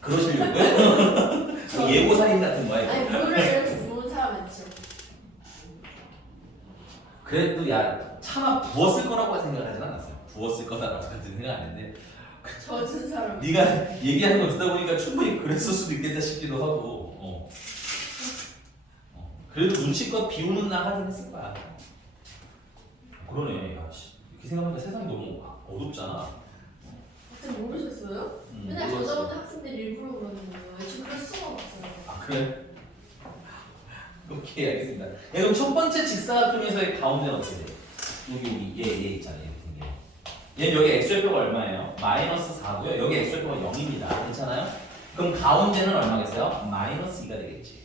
그러시려고요? 뭐 예고살인 같은 거야 이거? 아니 물을 이렇게 부은 사람 있죠. 그래도 야 차마 부었을 거라고 생각하진 않았어요. 부었을 거다라고 생각 안 했는데 젖은 사람. 네가 얘기하는 거 듣다 보니까 충분히 그랬을 수도 있겠다 싶기도 하고 그래도 눈치껏 비오는 날 하긴 했을 거야. 그러네. 야, 씨. 이렇게 생각하니까 세상이 너무 어둡잖아. 그때 모르셨어요? 맨날 몰랐어. 저저번 학생들이 일부러 그러는 거예요. 애초에 그럴 수가 없어요. 아 그래? 오케이 알겠습니다. 그럼 첫 번째 직사각형에서의 가운데는 어떻게 돼? 여기 우리 얘 있잖아요. 얘 여기 x좌표가 얼마예요? 마이너스 4고요. 여기 x좌표가 0입니다. 괜찮아요? 그럼 가운데는 얼마겠어요? 마이너스 2가 되겠지.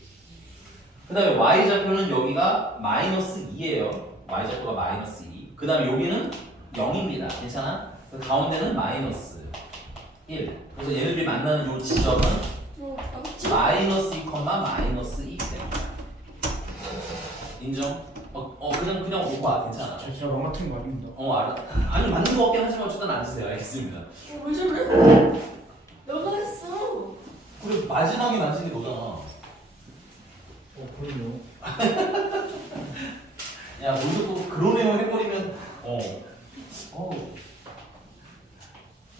그 다음에 y좌표는 여기가 마이너스 2예요. y좌표가 마이너스 2. 그 다음에 여기는 0입니다. 괜찮아? 그 가운데는 마이너스 1. 그래서 얘네들이 만나는 요 지점은 마이너스 2, 마이너스 2 됩니다. 인정? 그냥 오빠 괜찮아. 저 진짜 영 같은 거 아닙니다. 알아. 아니 맞는 거 같긴 하지만 어쨌든 안 쓰세요. 알겠습니다. 왜 저래? 너가 했어. 그래 마지막에 만진 게 너잖아. 그럼요. 야 우리도 또 그런 내용 해버리면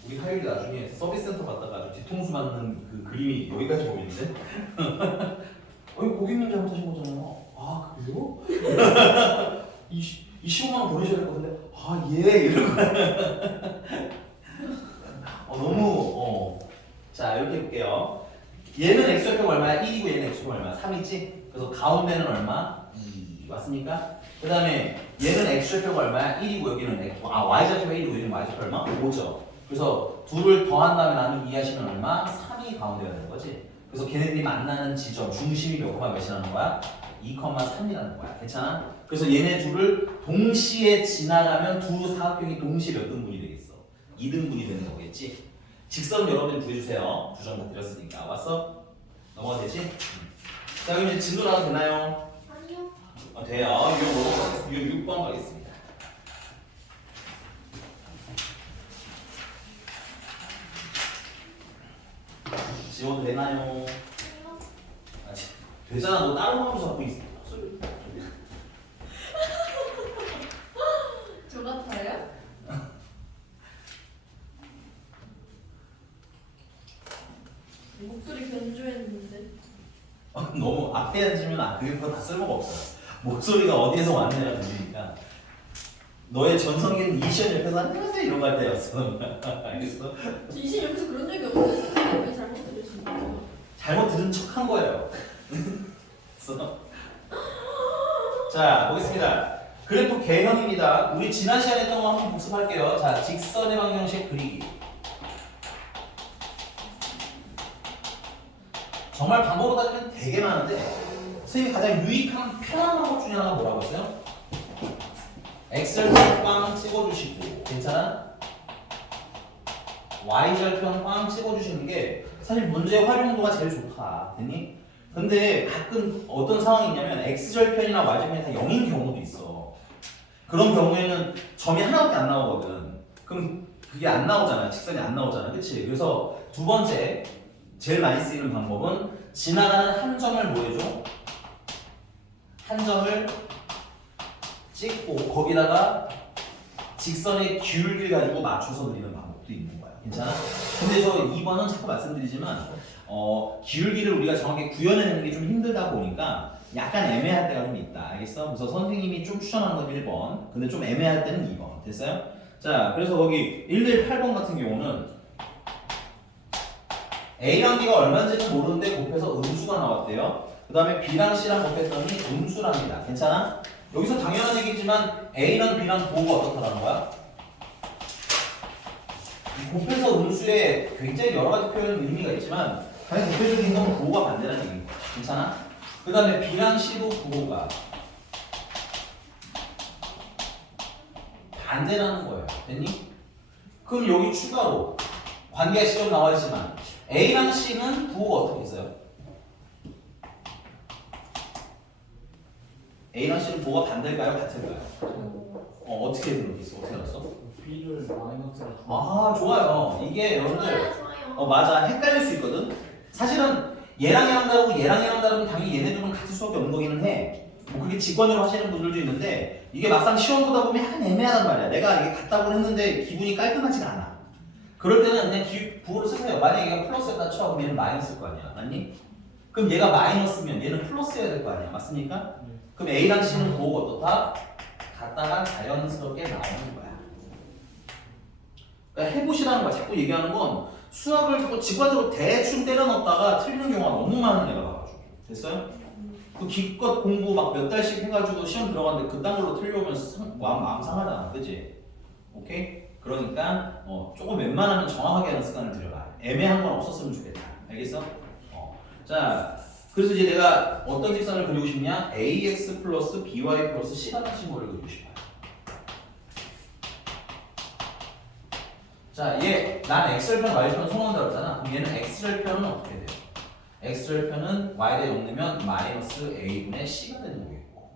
우리 하율이 나중에 서비스 센터 갔다가 아주 뒤통수 맞는 그 그림이 여기까지 보이는데? 고객님 잘못하신 거잖아요. 아 그래요? 이 15만 원 보내셔야 될 것 같은데 예 이러고 너무 자 이렇게 해볼게요. 얘는 x좌표가 얼마야? 1이고 얘는 x좌표가 얼마야? 3이지? 그래서 가운데는 얼마? 2 맞습니까? 그 다음에 얘는 x좌표가 얼마야? 1이고 여기는 y좌표가 1이고 여기는 y좌표 얼마? 5죠. 그래서 둘을 더한 다음에 나누기 2 하시면 얼마? 3이 가운데가 되는 거지. 그래서 걔네들이 만나는 지점 중심이 몇 콤마 몇이라는 거야? 2,3이라는 거야. 괜찮아? 그래서 얘네 둘을 동시에 지나가면 두 사각형이 동시에 몇 등분이 되겠어? 2등분이 되는 거겠지? 직선 여러분이 구해주세요. 두 점 다 드렸으니까. 왔어? 넘어가 되지? 자 그럼 이제 진도 나도 되나요? 아니요. 돼요. 이거 6번 가겠습니다. 지워도 되나요? 아니요. 되잖아. 너 다른 거로 잡고 있어. 저 같아요? 목소리 변조했는데. 너무 앞에 앉으면 그게 다 쓸모가 없어. 목소리가 어디에서 왔느냐 들리니까. 너의 전성기는 이시연 옆에서 안녕하세요 이런 거 할 때였어. 알겠어? 저 이신 옆에서 그런 적이 없는데 선생님이 왜 잘못 들으신 거예요? 잘못 들은 척 한 거예요. 그래서 자 보겠습니다. 그래프 개형입니다. 우리 지난 시간에 했던 거 한번 복습할게요. 자 직선의 방정식 그리기. 정말 방법으로 따지면 되게 많은데 선생님이 가장 유익한 편한 방법 중에 하나가 뭐라고 했어요? x절편 빵 찍어주시고 괜찮아? y절편 빵 찍어주시는 게 사실 문제의 활용도가 제일 좋다. 됐니? 근데 가끔 어떤 상황이 있냐면 x절편이나 y절편이 다 0인 경우도 있어. 그런 경우에는 점이 하나밖에 안 나오거든. 그럼 그게 안 나오잖아. 직선이 안 나오잖아. 그치? 그래서 두 번째 제일 많이 쓰이는 방법은 지나가는 한 점을 뭐 해줘? 한 점을 찍고 거기다가 직선의 기울기를 가지고 맞춰서 그리는 방법도 있는 거야. 괜찮아? 근데 저 2번은 자꾸 말씀드리지만 기울기를 우리가 정확히 구현해내는 게 좀 힘들다 보니까 약간 애매할 때가 좀 있다. 알겠어? 그래서 선생님이 좀 추천하는 건 1번 근데 좀 애매할 때는 2번. 됐어요? 자 그래서 거기 118번 같은 경우는 A랑 B가 얼마인지는 모르는데 곱해서 음수가 나왔대요. 그 다음에 B랑 C랑 곱했더니 음수랍니다. 괜찮아? 여기서 당연한 얘기지만 A랑 B랑 부호가 어떻다라는 거야? 곱해서 음수에 굉장히 여러 가지 표현 의미가 있지만 당연히 대표적인 건 부호가 반대라는 얘기입니다. 괜찮아? 그 다음에 B랑 C도 부호가 안 되라는 거예요. 됐니? 그럼 여기 추가로 관계가 직접 나와 있지만 A랑 C는 부호가 어떻게 있어요? A랑 C는 부호가 반대일까요? 같을까요? 어떻게 들었겠어? 어떻게 알았어? B를 마이너스로 아 좋아요. 이게 여러분들 좋아요. 맞아 헷갈릴 수 있거든. 사실은 얘랑 다르고 얘랑 다르면 당연히 얘네들은 같을 수밖에 없는 거기는 해. 뭐 그게 직관으로 하시는 분들도 있는데 이게 막상 시험 보다 보면 약간 애매하단 말이야. 내가 이게 같다고 했는데 기분이 깔끔하지가 않아. 그럴 때는 그냥 부호를 쓰세요. 만약에 얘가 플러스였다 쳐 그럼 얘는 마이너스일 거 아니야. 맞니? 그럼 얘가 마이너스면 얘는 플러스여야 될 거 아니야. 맞습니까? 그럼 A랑 C는 부호가 어떻다? 같다가 자연스럽게 나오는 거야. 그러니까 해보시라는 거야. 자꾸 얘기하는 건 수학을 자꾸 직관적으로 대충 때려 넣었다가 틀리는 경우가 너무 많은 애가 나와가지고. 됐어요? 그 기껏 공부 막 몇 달씩 해가지고 시험 들어갔는데 그딴 걸로 틀려오면 마음 상하잖아. 그치? 오케이? 그러니까 조금 웬만하면 정확하게 하는 습관을 들여라. 애매한 건 없었으면 좋겠다. 알겠어? 자, 그래서 이제 내가 어떤 직선을 그리고 싶냐? ax 플러스 by 플러스 c라는 심볼을 그리고 싶어요. 자, 난 x절편, y절편 성공한다고 했잖아. 그럼 얘는 x절편은 어떻게 돼요? x절편은 y에 0 넣으면 마이너스 a분의 c가 되는 거겠고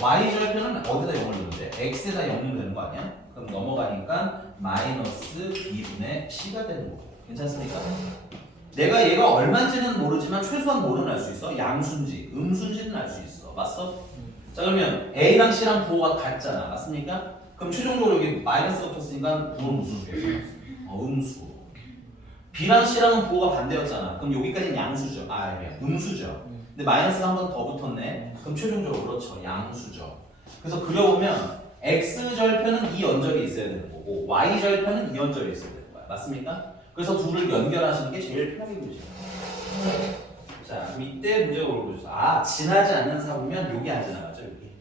y절편은 어디다 0을 넣는데? x에다 0 넣으면 되는 거 아니야? 그럼 넘어가니까 마이너스 b분의 c가 되는 거고 괜찮습니까? 내가 얘가 얼마인지는 모르지만 최소한 뭐는 알 수 있어? 양수인지 음수인지는 알 수 있어. 맞어? 자 그러면 a랑 c랑 부호가 같잖아. 맞습니까? 그럼 최종적으로 여기 마이너스가 붙었으니까 부호는 무슨 수겠어? 음수. B랑 C랑은 부호가 반대였잖아. 그럼 여기까지는 양수죠. 음수죠. 근데 마이너스가 한 번 더 붙었네. 그럼 최종적으로 그렇죠. 양수죠. 그래서 그려보면 X절편은 이 연절이 있어야 되는 거고 Y절편은 이 연절이 있어야 되는 거야. 맞습니까? 그래서 둘을 연결하시는 게 제일 편하게 보시죠. 자, 그럼 이때 문제가 뭘 보셨어? 지나지 않는 사보면 여기 안 지나가죠. 여기.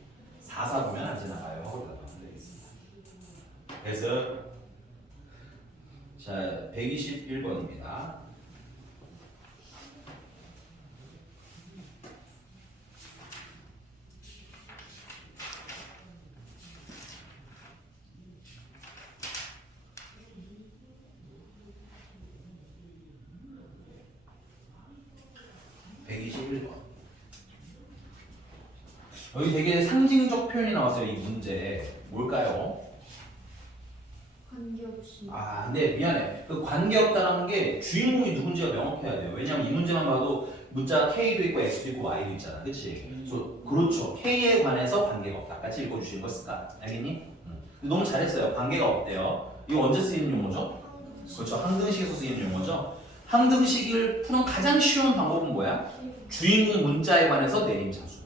4 보면 안 지나가요. 하고 나가면 되겠습니다. 그래서 자, 121번입니다. 여기 되게 상징적 표현이 나왔어요. 이 문제 뭘까요? 관계없이. 근데 미안해. 그 관계없다라는 게 주인공이 누군지가 명확해야 돼요. 왜냐면 이 문제만 봐도 문자가 K도 있고 X도 있고 Y도 있잖아. 그치? 그렇죠. K에 관해서 관계가 없다. 같이 읽어주시는 거 쓸까? 알겠니? 너무 잘했어요. 관계가 없대요. 이거 언제 쓰이는 용어죠? 그렇죠. 항등식에서 쓰이는 용어죠. 항등식을 푸는 가장 쉬운 방법은 뭐야? 주인공 문자에 관해서 내림차수.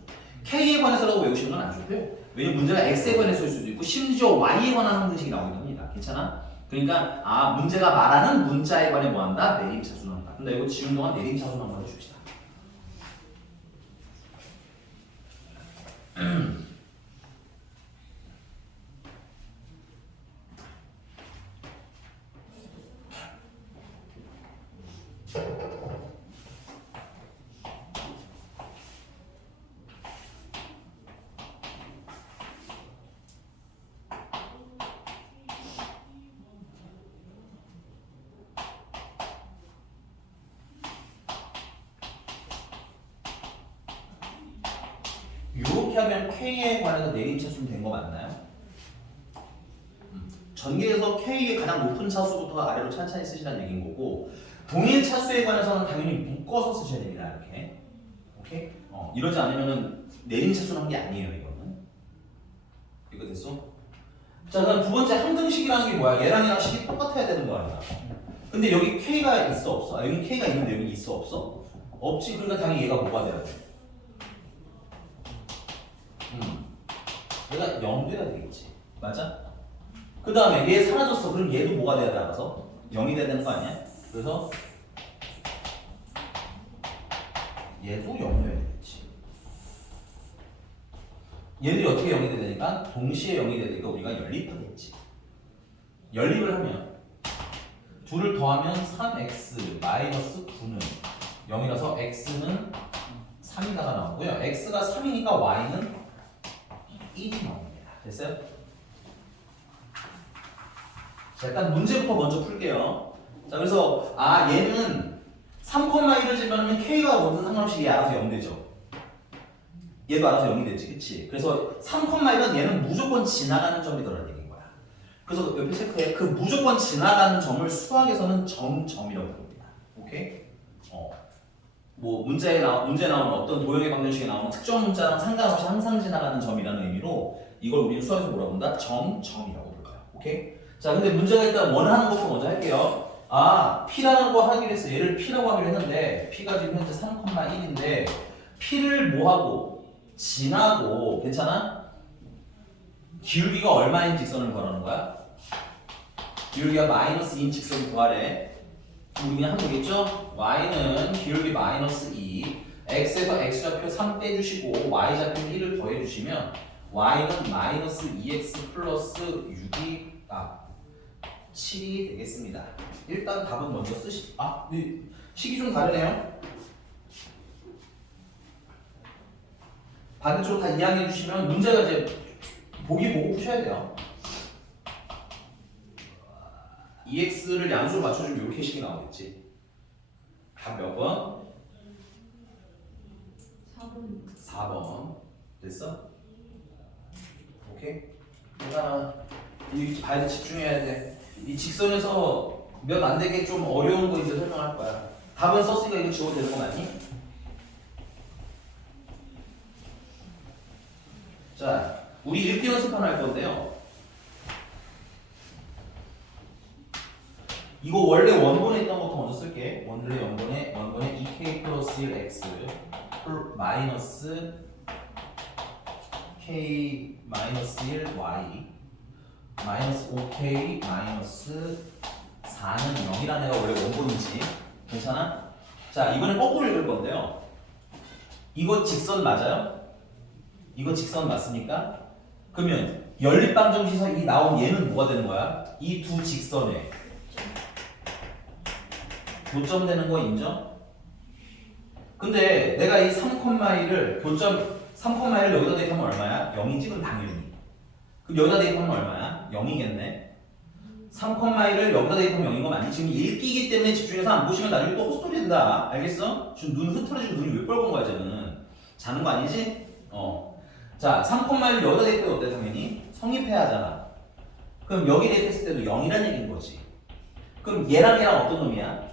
K에 관해서라고 외우시는 건 안 좋고요. 왜냐면 문제가 X에 관해서일 수도 있고 심지어 Y에 관한 항등식이 나오기도 합니다. 괜찮아? 그러니까 문제가 말하는 문자에 관해 뭐한다? 내림차수는 한다. 근데 이거 지운 동안 내림차수는 한번 해줍시다. 이렇게 하면 K에 관해서 내림차수는 된 거 맞나요? 전개에서 K의 가장 높은 차수부터 아래로 찬찬히 쓰시라는 얘기인 거고 동일 차수에 관해서는 당연히 묶어서 쓰셔야 됩니다. 이렇게 오케이? 이러지 않으면은 내림차수는 한 게 아니에요. 이거는 이거 됐어? 자 그럼 두 번째 항등식이라는 게 뭐야? 얘랑 식이 똑같아야 되는 거 아니야? 근데 여기 K가 있어 없어? 여기 K가 있는데 여기 있어 없어? 없지. 그러니까 당연히 얘가 뭐가 돼야 돼? 얘가 0 돼야 되겠지. 맞아? 그 다음에 얘 사라졌어. 그럼 얘도 뭐가 돼야 돼? 알아서? 0이 돼야 되는 거 아니야? 그래서 얘도 0이 돼야 되겠지. 얘들이 어떻게 0이 돼야 되니까? 동시에 0이 돼야 되니까 우리가 연립하겠지. 연립을 하면 둘을 더하면 3x 마이너스 9는 0이라서 x는 3이다가 나오고요. x가 3이니까 y는 1이 나옵니다. 됐어요? 자, 일단 문제부터 먼저 풀게요. 자, 그래서 얘는 3,1을 집어넣으면 K가 뭐든 상관없이 얘 알아서 0 되죠. 얘도 알아서 0이 되지, 그치? 그래서 3,1은 얘는 무조건 지나가는 점이더라는 얘기인 거야. 그래서 옆에 체크해. 그 무조건 지나가는 점을 수학에서는 점이라고 부릅니다. 오케이? 뭐 문제 나오는 어떤 도형의 방정식에 나오는 특정 문자랑 상관없이 항상 지나가는 점이라는 의미로 이걸 우리는 수학에서 뭐라고 본다? 점이라고 불러요. 오케이? 자, 근데 문제가 일단 원하는 것부터 먼저 할게요. P라는 거 하기로 했어. 얘를 P라고 하기로 했는데 P가 지금 현재 3,1인데 P를 뭐하고 지나고 괜찮아? 기울기가 얼마인 직선을 구하는 거야? 기울기가 -2인 직선을 구하래. 우리 그냥 하면 되겠죠? y는 기울기 -2, x에서 x좌표 3 빼주시고 y좌표 1을 더해주시면 y는 -2x 플러스 6이 7이 되겠습니다. 일단 답은 먼저 식이 좀 다르네요. 반대쪽으로 다 이해해 주시면 문제가 이제 보기 보고 푸셔야 돼요. 2x를 양수로 맞춰주면 이렇게 식이 나오겠지. 답 몇 번? 4번. 4번. 됐어? 오케이? 그러니까 이 봐야 돼. 집중해야 돼. 이 직선에서 몇 안 되게 좀 어려운 거 이제 설명할 거야. 답은 썼으니까 이거 지워도 되는 거 맞니? 자, 우리 읽기 연습판 할 건데요. 이거 원래 원본에 있던 것부터 먼저 쓸게. 원래 원본에 2k 플러스 1x 마이너스 k 마이너스 1y 마이너스 5k 마이너스 4는 0이라는 애가 원래 원본이지. 괜찮아? 자, 이번엔 거꾸로 읽을 건데요. 이거 직선 맞아요? 이거 직선 맞습니까? 그러면 연립방정식에서 이 나온 얘는 뭐가 되는 거야? 이 두 직선에 교점되는 거 인정? 근데 내가 이 3,1을 교점 3,1을 여기다 대입하면 얼마야? 0이지? 그럼 당연히. 그럼 여기다 대입하면 얼마야? 0이겠네. 3,1을 여기다 대입하면 0인 거 맞니? 지금 읽기기 때문에 집중해서 안 보시면 나중에 또 헛소리 된다. 알겠어? 지금 눈 흐트러지고 눈이 왜 뻘건 거야 쟤는. 자는 거 아니지? 자, 3,1을 여기다 대입해도 어때 당연히? 성립해야 하잖아. 그럼 여기 대입했을 때도 0이라는 얘기인 거지. 그럼 얘랑 얘랑 어떤 놈이야?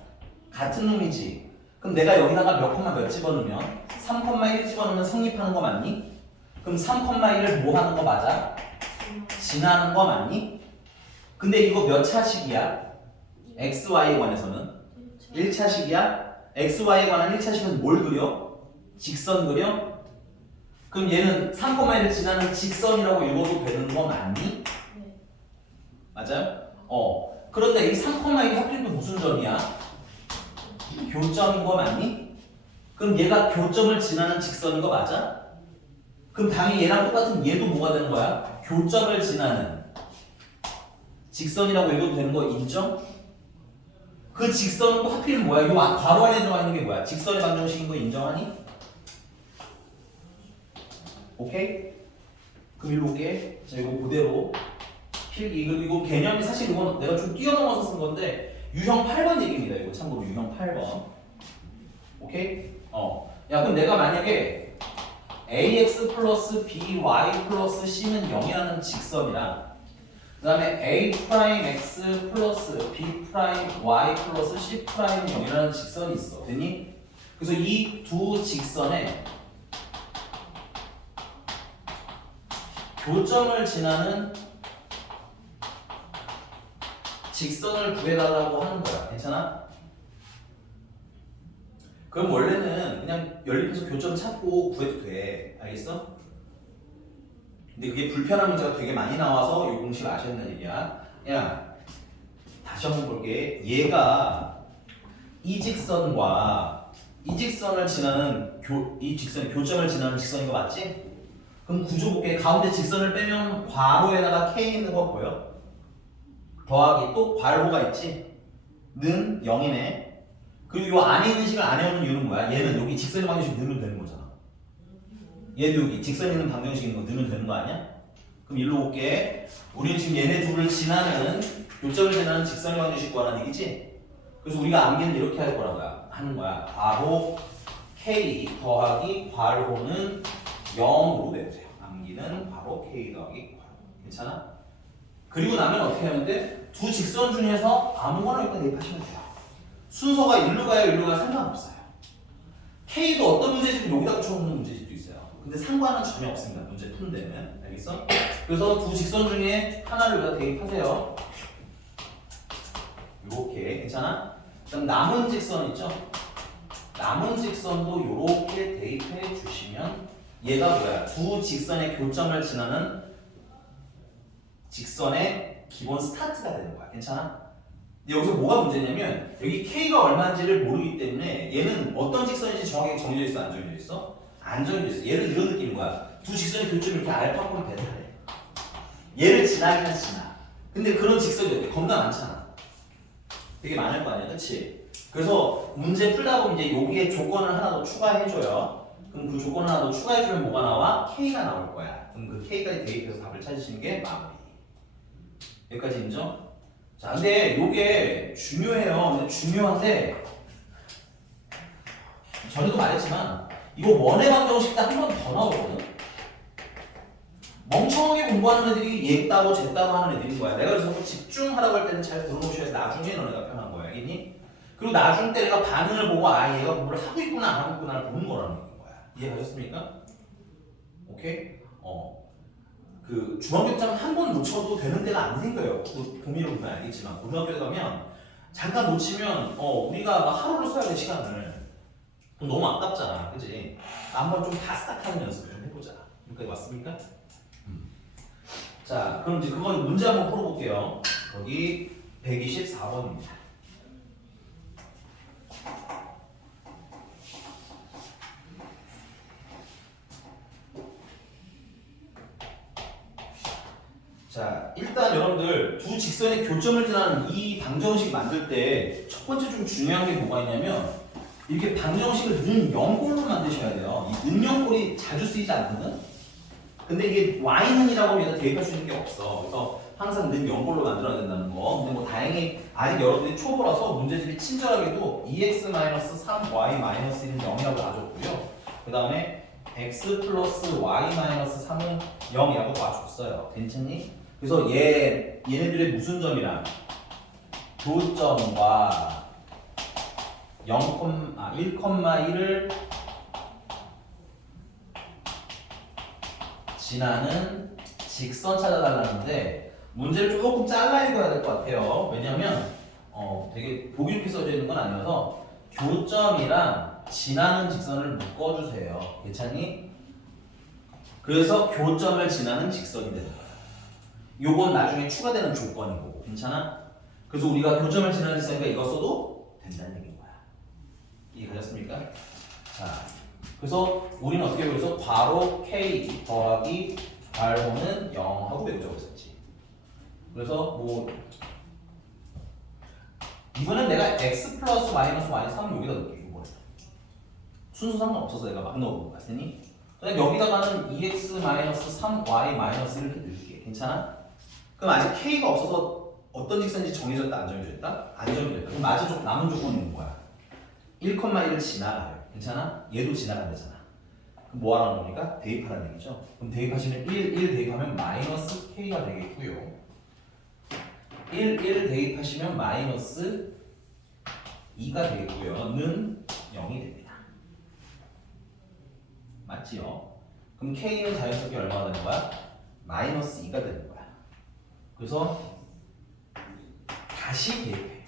같은 놈이지. 그럼 내가 여기다가 몇 집어넣으면 3,1 집어넣으면 성립하는 거 맞니? 그럼 3,1을 뭐 하는 거 맞아? 지나는 거 맞니? 근데 이거 몇 차식이야? XY에 관해서는 1차식이야? XY에 관한 1차식은 뭘 그려? 직선 그려? 그럼 얘는 3,1을 지나는 직선이라고 읽어도 되는 거 맞니? 네. 맞아요? 그런데 이 3,1이 하필 또 무슨 점이야? 교점인 거 맞니? 그럼 얘가 교점을 지나는 직선인 거 맞아? 그럼 당연히 얘랑 똑같은 얘도 뭐가 되는 거야? 교점을 지나는 직선이라고 읽어도 되는 거 인정? 그 직선은 또 하필 뭐야? 이 괄호 안에 들어가 있는 게 뭐야? 직선의 방정식인 거 인정하니? 오케이? 그럼 일로 올게. 자, 이거 그대로 필기. 이거 개념이 사실 이건 내가 좀 뛰어넘어서 쓴 건데 유형 8번 얘기입니다. 이거 참고로 유형 8번. 오케이? 야, 그럼 내가 만약에 ax 플러스 by 플러스 c는 0이라는 직선이랑 그 다음에 a 프라임 x 플러스 b 프라임 y 플러스 c 프라임 0이라는 직선이 있어. 됐니? 그래서 이 두 직선에 교점을 지나는 직선을 구해달라고 하는 거야. 괜찮아? 그럼 원래는 그냥 연립해서 교점 찾고 구해도 돼. 알겠어? 근데 그게 불편한 문제가 되게 많이 나와서 이 공식을 아셔야 된다는 얘기야. 야, 다시 한번 볼게. 얘가 이 직선과 이 직선을 지나는 이 직선이 교점을 지나는 직선인 거 맞지? 그럼 구조 볼게. 가운데 직선을 빼면 괄호에다가 K 있는 거 보여? 더하기 또 괄호가 있지? 는 0이네. 그리고 이 안에 있는 식을 안 해오는 이유는 뭐야? 얘는 여기 직선의 방정식 넣으면 되는 거잖아. 얘도 여기 직선 있는 방정식 있는 거 넣으면 되는 거 아니야? 그럼 일로 올게. 우리는 지금 얘네 둘을 지나는 교점을 지나는 직선의 방정식 구하라는 얘기지? 그래서 우리가 암기는 이렇게 할 거라고요. 하는 거야. 바로 K 더하기 괄호는 0으로 외우세요. 암기는 바로 K 더하기 괄호. 괜찮아? 그리고 나면 어떻게 하면 돼? 두 직선 중에서 아무거나 일단 대입하시면 돼요. 순서가 일로 가요, 일로 가요 상관없어요. K도 어떤 문제집은 여기다 붙여놓는 문제집도 있어요. 근데 상관은 전혀 없습니다. 문제 푼 데는. 알겠어? 그래서 두 직선 중에 하나를 여기다 대입하세요. 요렇게. 괜찮아? 그다음 남은 직선 있죠? 남은 직선도 요렇게 대입해 주시면 얘가 뭐야? 두 직선의 교점을 지나는 직선의 기본 스타트가 되는 거야. 괜찮아? 근데 여기서 뭐가 문제냐면 여기 K가 얼마인지를 모르기 때문에 얘는 어떤 직선인지 정확하게 정해져 있어? 안 정해져 있어? 안 정해져 있어. 얘는 이런 느낌인 거야. 두 직선의 교점이 이렇게 알파 꼴 베타래. 얘를 지나기는 지나. 근데 그런 직선이 겁나 많잖아. 되게 많을 거 아니야. 그치? 그래서 문제 풀다 보면 이제 여기에 조건을 하나 더 추가해줘요. 그럼 그 조건을 하나 더 추가해주면 뭐가 나와? K가 나올 거야. 그럼 그 K까지 대입해서 답을 찾으시는 게 마무리. 여기까지 인정? 자, 근데 요게 중요해요. 근데 중요한데 전에도 말했지만 이거 원의 방정식 때 한 번 더 나오거든. 멍청하게 공부하는 애들이 얘 따고 쟤 따고 하는 애들인 거야. 내가 그래서 집중하라고 할 때는 잘 들어놓으셔야 나중에 너네가 편한 거야. 알겠니? 그리고 나중 때 내가 반응을 보고 아 얘가 공부를 하고 있구나 안 하고 있구나를 보는 거라는 얘기인 거야. 이해하셨습니까? 오케이? 그 중앙교점 한 번 놓쳐도 되는 데가 안 생겨요. 그 범위로 보면 알겠지만 고등학교에 가면 잠깐 놓치면 우리가 막 하루를 써야 돼 시간을. 그럼 너무 아깝잖아, 그지? 한번 좀 다스닥하는 연습을 좀 해보자. 여기까지 왔습니까? 자, 그럼 이제 그건 문제 한번 풀어볼게요. 거기 124번입니다. 자, 일단 여러분들 두 직선의 교점을 지나는 이 방정식 만들 때 첫 번째 좀 중요한 게 뭐가 있냐면 이렇게 방정식을 는 0골로 만드셔야 돼요. 이 는 0골이 자주 쓰이지 않거든? 근데 이게 y는이라고 해서 대입할 수 있는 게 없어. 그래서 항상 는 0골로 만들어야 된다는 거. 근데 뭐 다행히 아직 여러분들이 초보라서 문제집이 친절하게도 2x-3y-1은 0이라고 놔줬고요. 그 다음에 x 플러스 y-3은 0이라고 놔줬어요. 괜찮니? 그래서 얘네들의 무슨 점이랑 교점과 1,1을 지나는 직선 찾아달라는데 문제를 조금 잘라 읽어야 될 것 같아요. 왜냐면 되게 보기 좋게 써져 있는 건 아니어서 교점이랑 지나는 직선을 묶어주세요. 괜찮니? 그래서 교점을 지나는 직선이 되는 거야. 요건 나중에 추가되는 조건이고 괜찮아? 그래서 우리가 교점을 지나는 직선이니까 이거 써도 된다는 얘기인 거야. 이해가셨습니까? 자, 그래서 우리는 어떻게 배웠어? 괄호 K 더하기 괄호는 0 하고 외우자고 했었지. 그래서 뭐 이번엔 내가 x 플러스 마이너스 y3을 여기다 넣을게. 이번에 순서 상관없어서 내가 막 넣어본 거 같으니 그냥 여기다가는 2x-3y- 이렇게 넣을게. 괜찮아? 그럼 아직 k가 없어서 어떤 직선인지 정해졌다 안 정해졌다? 안 정해졌다. 그럼 아직 좀 남은 조건이 있는 거야. 1,1을 지나가요. 괜찮아? 얘도 지나간다잖아. 그럼 뭐 하라는 겁니까? 대입하라는 얘기죠. 그럼 대입하시면 1 대입하면 마이너스 k가 되겠고요. 1 대입하시면 마이너스 2가 되겠고요. 는 0이 됩니다. 맞지요? 그럼 k는 자연스럽게 얼마가 되는 거야? 마이너스 2가 되는 거야. 그래서 다시 대입해.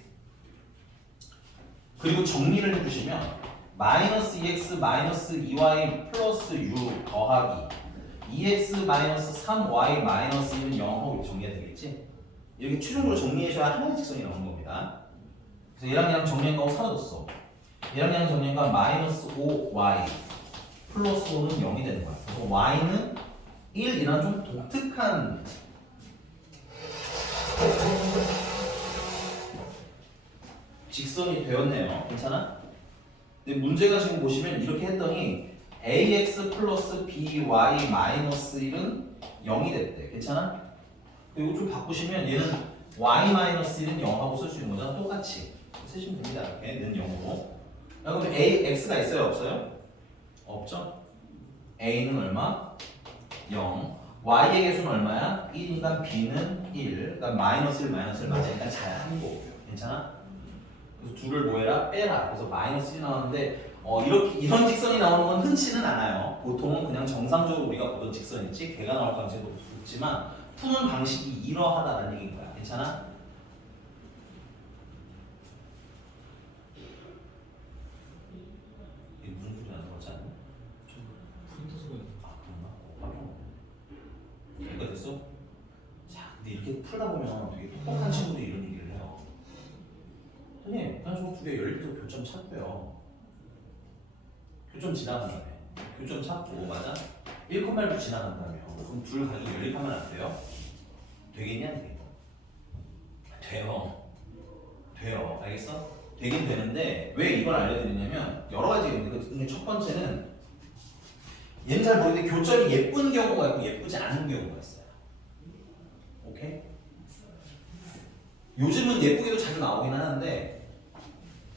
그리고 정리를 해주시면 마이너스 2x 마이너스 2y 플러스 u 더하기 2x 마이너스 3y 마이너스 1은 0하고 정리해야 되겠지? 이렇게 최종적으로 정리해줘야 하나의 직선이 나오는 겁니다. 그래서 얘랑 얘랑 정리한 거하고 사라졌어. 얘랑 얘랑 정리한 거 마이너스 5y 플러스 5는 0이 되는 거야. 그래서 y는 1이라는 좀 독특한 직선이 되었네요. 괜찮아? 근데 문제가 지금 보시면 이렇게 했더니 ax 플러스 by 마이너스 1은 0이 됐대. 괜찮아? 그리고 좀 바꾸시면 얘는 y-1은 0하고 쓸 수 있는 거잖아. 똑같이 쓰시면 됩니다. 이렇게 는 0으로. 자, 그럼 a, x가 있어요? 없어요? 없죠? a는 얼마? 0. y의 개수는 얼마야? 1이니까 b는 1. 그러니까 마이너스 1 맞으니까 잘 한 거고요. 괜찮아? 그래서 둘을 뭐 해라? 빼라. 그래서 마이너스 1이 나오는데 이렇게 이런 직선이 나오는 건 흔치는 않아요. 보통은 그냥 정상적으로 우리가 보던 직선이지 걔가 나올 가능성이 높지만 푸는 방식이 이러하다는 얘기인 거야. 괜찮아? 이게 무슨 소리 나는 거지 않나? 프린터 소리. 아 그런가? 이해가 됐어? 자, 근데 이렇게 풀다 보면 되게 똑똑한 친구들이 이런 얘기를 해요. 선생님, 그냥 저거 두 개 연립해서 교점 찾고요. 교점 지나간 다음에 교점 찾고 맞아? 1,1로 지나간 다음에 그럼 둘 가지고 연립하면 안 돼요? 되겠냐? 안 되겠냐? 돼요. 돼요. 알겠어? 되긴 되는데 왜 이걸 알려드리냐면 여러 가지가 있는데 근데 첫 번째는 얘는 잘 모르는데 교점이 예쁜 경우가 있고 예쁘지 않은 경우가 있어요. 오케이? 요즘은 예쁘게도 자주 나오긴 하는데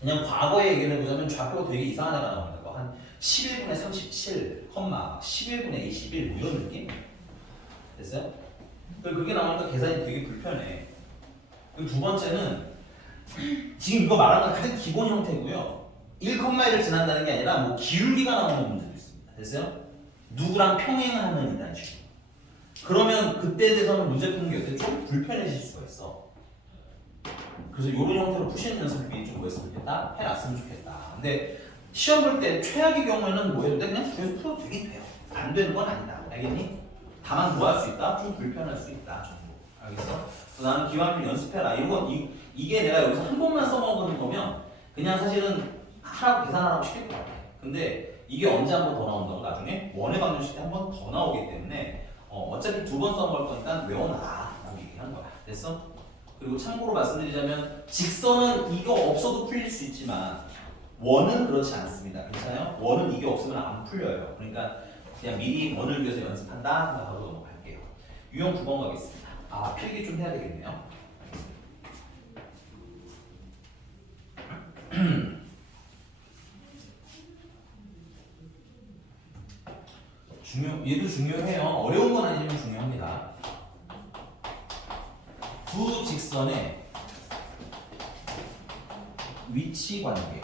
그냥 과거의 얘기를 해보자면 좌표가 되게 이상한 애가 나옵니다. 한 11분의 37, 11분의 21 이런 느낌? 됐어요? 그게 나오니까 계산이 되게 불편해. 그리고 두 번째는 지금 이거 말하는 건 가장 기본 형태고요. 1,1을 지난다는 게 아니라 뭐 기울기가 나오는 문제도 있습니다. 됐어요? 누구랑 평행하는 이런 식으로. 그러면 그때에 대해서는 문제 푸는 게 어때? 좀 불편해질 수가 있어. 그래서 이런 형태로 푸시는 연습이 좀 뭐였으면 좋겠다? 해놨으면 좋겠다. 근데 시험 볼 때 최악의 경우에는 뭐였는데 그냥 주에서 풀어도 되긴 돼요. 안 되는 건 아니다. 알겠니? 다만 뭐 할 수 있다? 좀 불편할 수 있다. 정도. 알겠어? 그래서 나는 기왕 좀 연습해라. 이게 내가 여기서 한 번만 써먹는 거면 그냥 사실은 하라고 계산하라고 시킬 것 같아. 근데 이게 언제 한 번 더 나온다고? 나중에 원의 방정식 때 한 번 더 나오기 때문에 어차피 두 번 써먹을 거니까 외워놔. 라고 얘기한 거야. 됐어? 그리고 참고로 말씀드리자면 직선은 이거 없어도 풀릴 수 있지만 원은 그렇지 않습니다. 괜찮아요? 원은 이게 없으면 안 풀려요. 그러니까 그냥 미리 원을 위해서 연습한다 생각하고 넘어갈게요. 유형 9번 가겠습니다. 아, 필기 좀 해야 되겠네요. 얘도 중요해요. 어려운 건 아니지만 중요합니다. 두 직선의 위치 관계.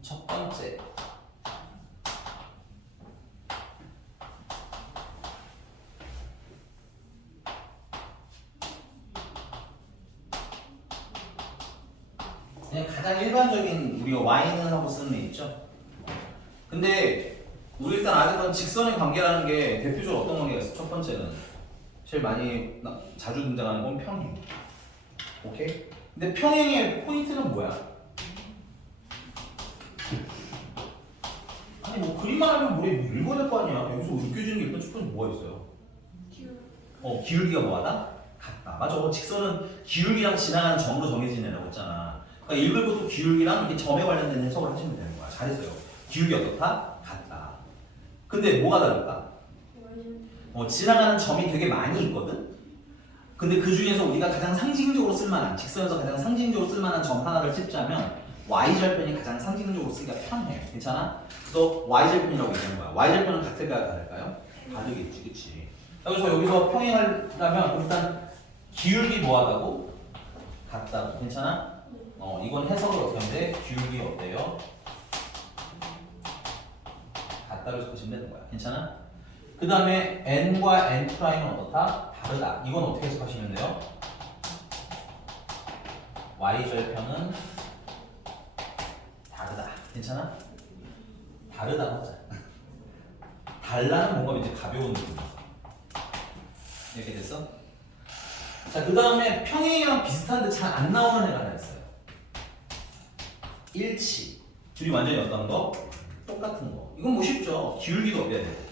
첫 번째. 그냥 가장 일반적인 우리가 y는 하고 쓰는 애 있죠? 근데 우리 일단 아직은 직선의 관계라는 게 대표적으로 어떤 관계가 있어? 첫 번째는 제일 많이 자주 등장하는 건 평행. 오케이? 근데 평행의 포인트는 뭐야? 아니 뭐 그림만 하면 우리 읽어야 될 거 아니야. 여기서 느껴지는 게 일단 첫 번째 뭐가 있어요? 기울기가 뭐하다? 같다. 맞아. 직선은 기울기랑 지나가는 점으로 정해진 애라고 했잖아. 그러니까 읽을 것도 기울기랑 이게 점에 관련된 해석을 하시면 되는 거야. 잘했어요. 기울기 어떻다? 같다. 근데 뭐가 다를까? 지나가는 점이 되게 많이 있거든? 근데 그 중에서 우리가 가장 상징적으로 쓸만한, 직선에서 가장 상징적으로 쓸만한 점 하나를 찝자면 y절편이 가장 상징적으로 쓰기가 편해. 괜찮아? 그래서 y절편이라고 얘기하는 거야. y절편은 같을까요? 다를까요? 다르겠지. 그치? 그래서 여기서 평행하려면 일단 기울기 뭐하다고? 같다고. 괜찮아? 이건 해석을 어떻게 하면 돼? 기울기 어때요? 같다고 해석하시면 되는 거야. 괜찮아? 그 다음에 n과 n''은 어떻다? 다르다. 이건 어떻게 해석하시면 돼요? y절편은 다르다. 괜찮아? 다르다고 하자. 달라는 뭔가 이제 가벼운 느낌. 이렇게 됐어? 자, 그 다음에 평행이랑 비슷한데 잘 안 나오는 애가 하나 있어요. 일치. 둘이 완전히 어떤 거? 똑같은 거. 이건 뭐 쉽죠. 기울기도 어때야 되고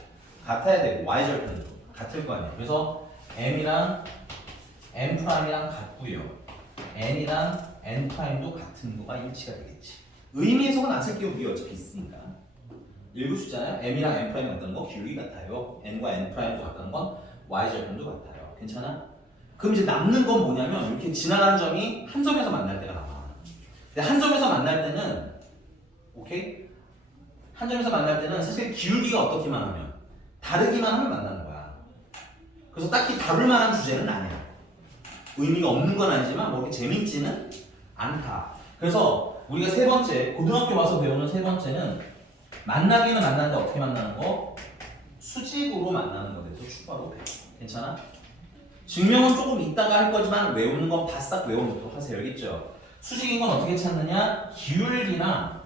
같아야 되고 y절편도 같을 거 아니에요. 그래서 m이랑 n'이랑 같고요. n이랑 n'도 같은 거가 일치가 되겠지. 의미 해석은 안 쓸게요. 우리 어차피 있으니까. 읽을 수 있잖아요. m이랑 n' 같다는 거 기울기 같아요. n과 n''도 같다는 건 y절편도 같아요. 괜찮아? 그럼 이제 남는 건 뭐냐면 이렇게 지나가는 점이 한 점에서 만날 때가 나와. 근데 한 점에서 만날 때는 오케이? 한 점에서 만날 때는 사실 기울기가 어떻게만 하면 다르기만 하면 만나는 거야. 그래서 딱히 다룰 만한 주제는 아니야. 의미가 없는 건 아니지만 뭐 이렇게 재밌지는 않다. 그래서 우리가 세 번째 고등학교 와서 배우는 세 번째는 만나기는 만나는데 어떻게 만나는 거? 수직으로 만나는 거에 대해서 추가로 배워. 괜찮아? 증명은 조금 이따가 할 거지만 외우는 건 바싹 외워놓도록 하세요. 알겠죠? 수직인 건 어떻게 찾느냐? 기울기나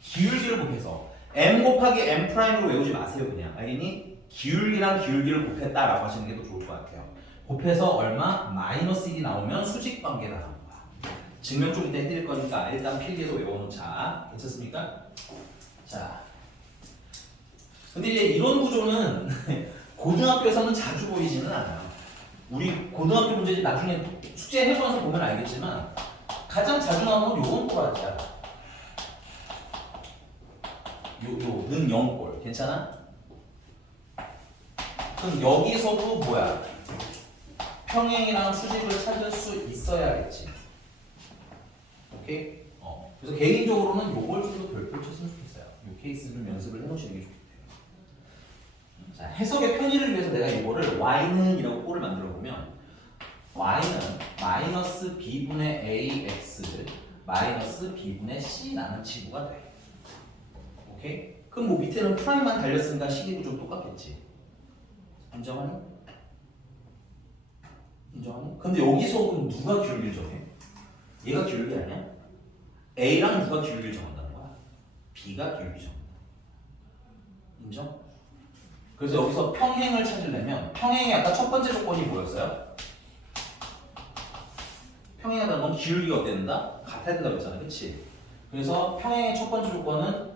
기울기를 곱해서 m 곱하기 m 프라임으로 외우지 마세요. 그냥 알겠니? 기울기랑 기울기를 곱했다라고 하시는 게 더 좋을 것 같아요. 곱해서 얼마? 마이너스 1이 나오면 수직 관계가 나오는 거야. 증명 좀 이따 해드릴 거니까 일단 필기해서 외워놓자. 괜찮습니까? 자, 근데 이제 이런 구조는 고등학교에서는 자주 보이지는 않아요. 우리 고등학교 문제집 나중에 숙제 해보면서 보면 알겠지만 가장 자주 나오는 건 요건 꼬라지야. 는 0꼴. 괜찮아? 그럼 여기서도 뭐야? 평행이랑 수직을 찾을 수 있어야겠지. 오케이? 그래서 개인적으로는 요걸 좀 더 별표 쳤으면 좋겠어요. 요 케이스 좀 연습을 해놓으시는 게 좋겠어요. 자, 해석의 편의를 위해서 내가 이거를 y는 이라고 꼴을 만들어 보면 y는 마이너스 b분의 ax 마이너스 b분의 c라는 지구가 돼. 오케이? 그럼 뭐 밑에는 프라임만 달렸으니까 식이고 좀 똑같겠지. 인정하니? 인정하니? 근데 여기서 그럼 누가 기울기를 정해? 얘가 기울기 아니야? A랑 누가 기울기를 정한다는 거야? B가 기울기 정한다. 인정? 그래서 여기서 평행을 찾으려면 평행의 아까 첫 번째 조건이 뭐였어요? 평행하다는 건 기울기가 어때야 된다? 같아야 된다고 했잖아. 그치? 그래서 평행의 첫 번째 조건은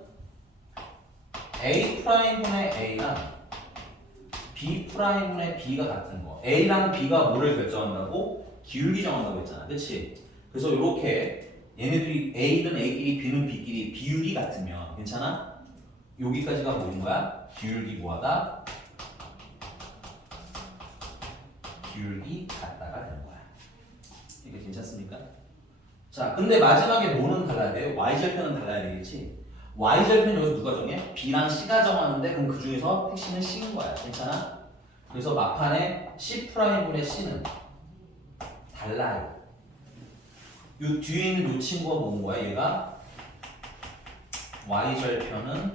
A'분의 A랑 B'분의 B가 같은 거. A랑 B가 뭐를 결정한다고? 기울기 정한다고 했잖아. 그치? 그래서 이렇게 얘네들이 A는 A끼리 B는 B끼리 비율이 같으면 괜찮아? 여기까지가 뭐인 거야? 기울기 뭐하다? 기울기 같다가 되는 거야. 이게 괜찮습니까? 자, 근데 마지막에 뭐는 달라야 돼요? Y절편은 달라야 되겠지? Y절편 여기서 누가 정해? B랑 C가 정하는데 그럼 그 중에서 핵심은 C인 거야. 괜찮아? 그래서 막판에 C'분의 C는 달라요. 요 뒤에 있는 요 친구가 뭔 거야? 얘가 Y절편은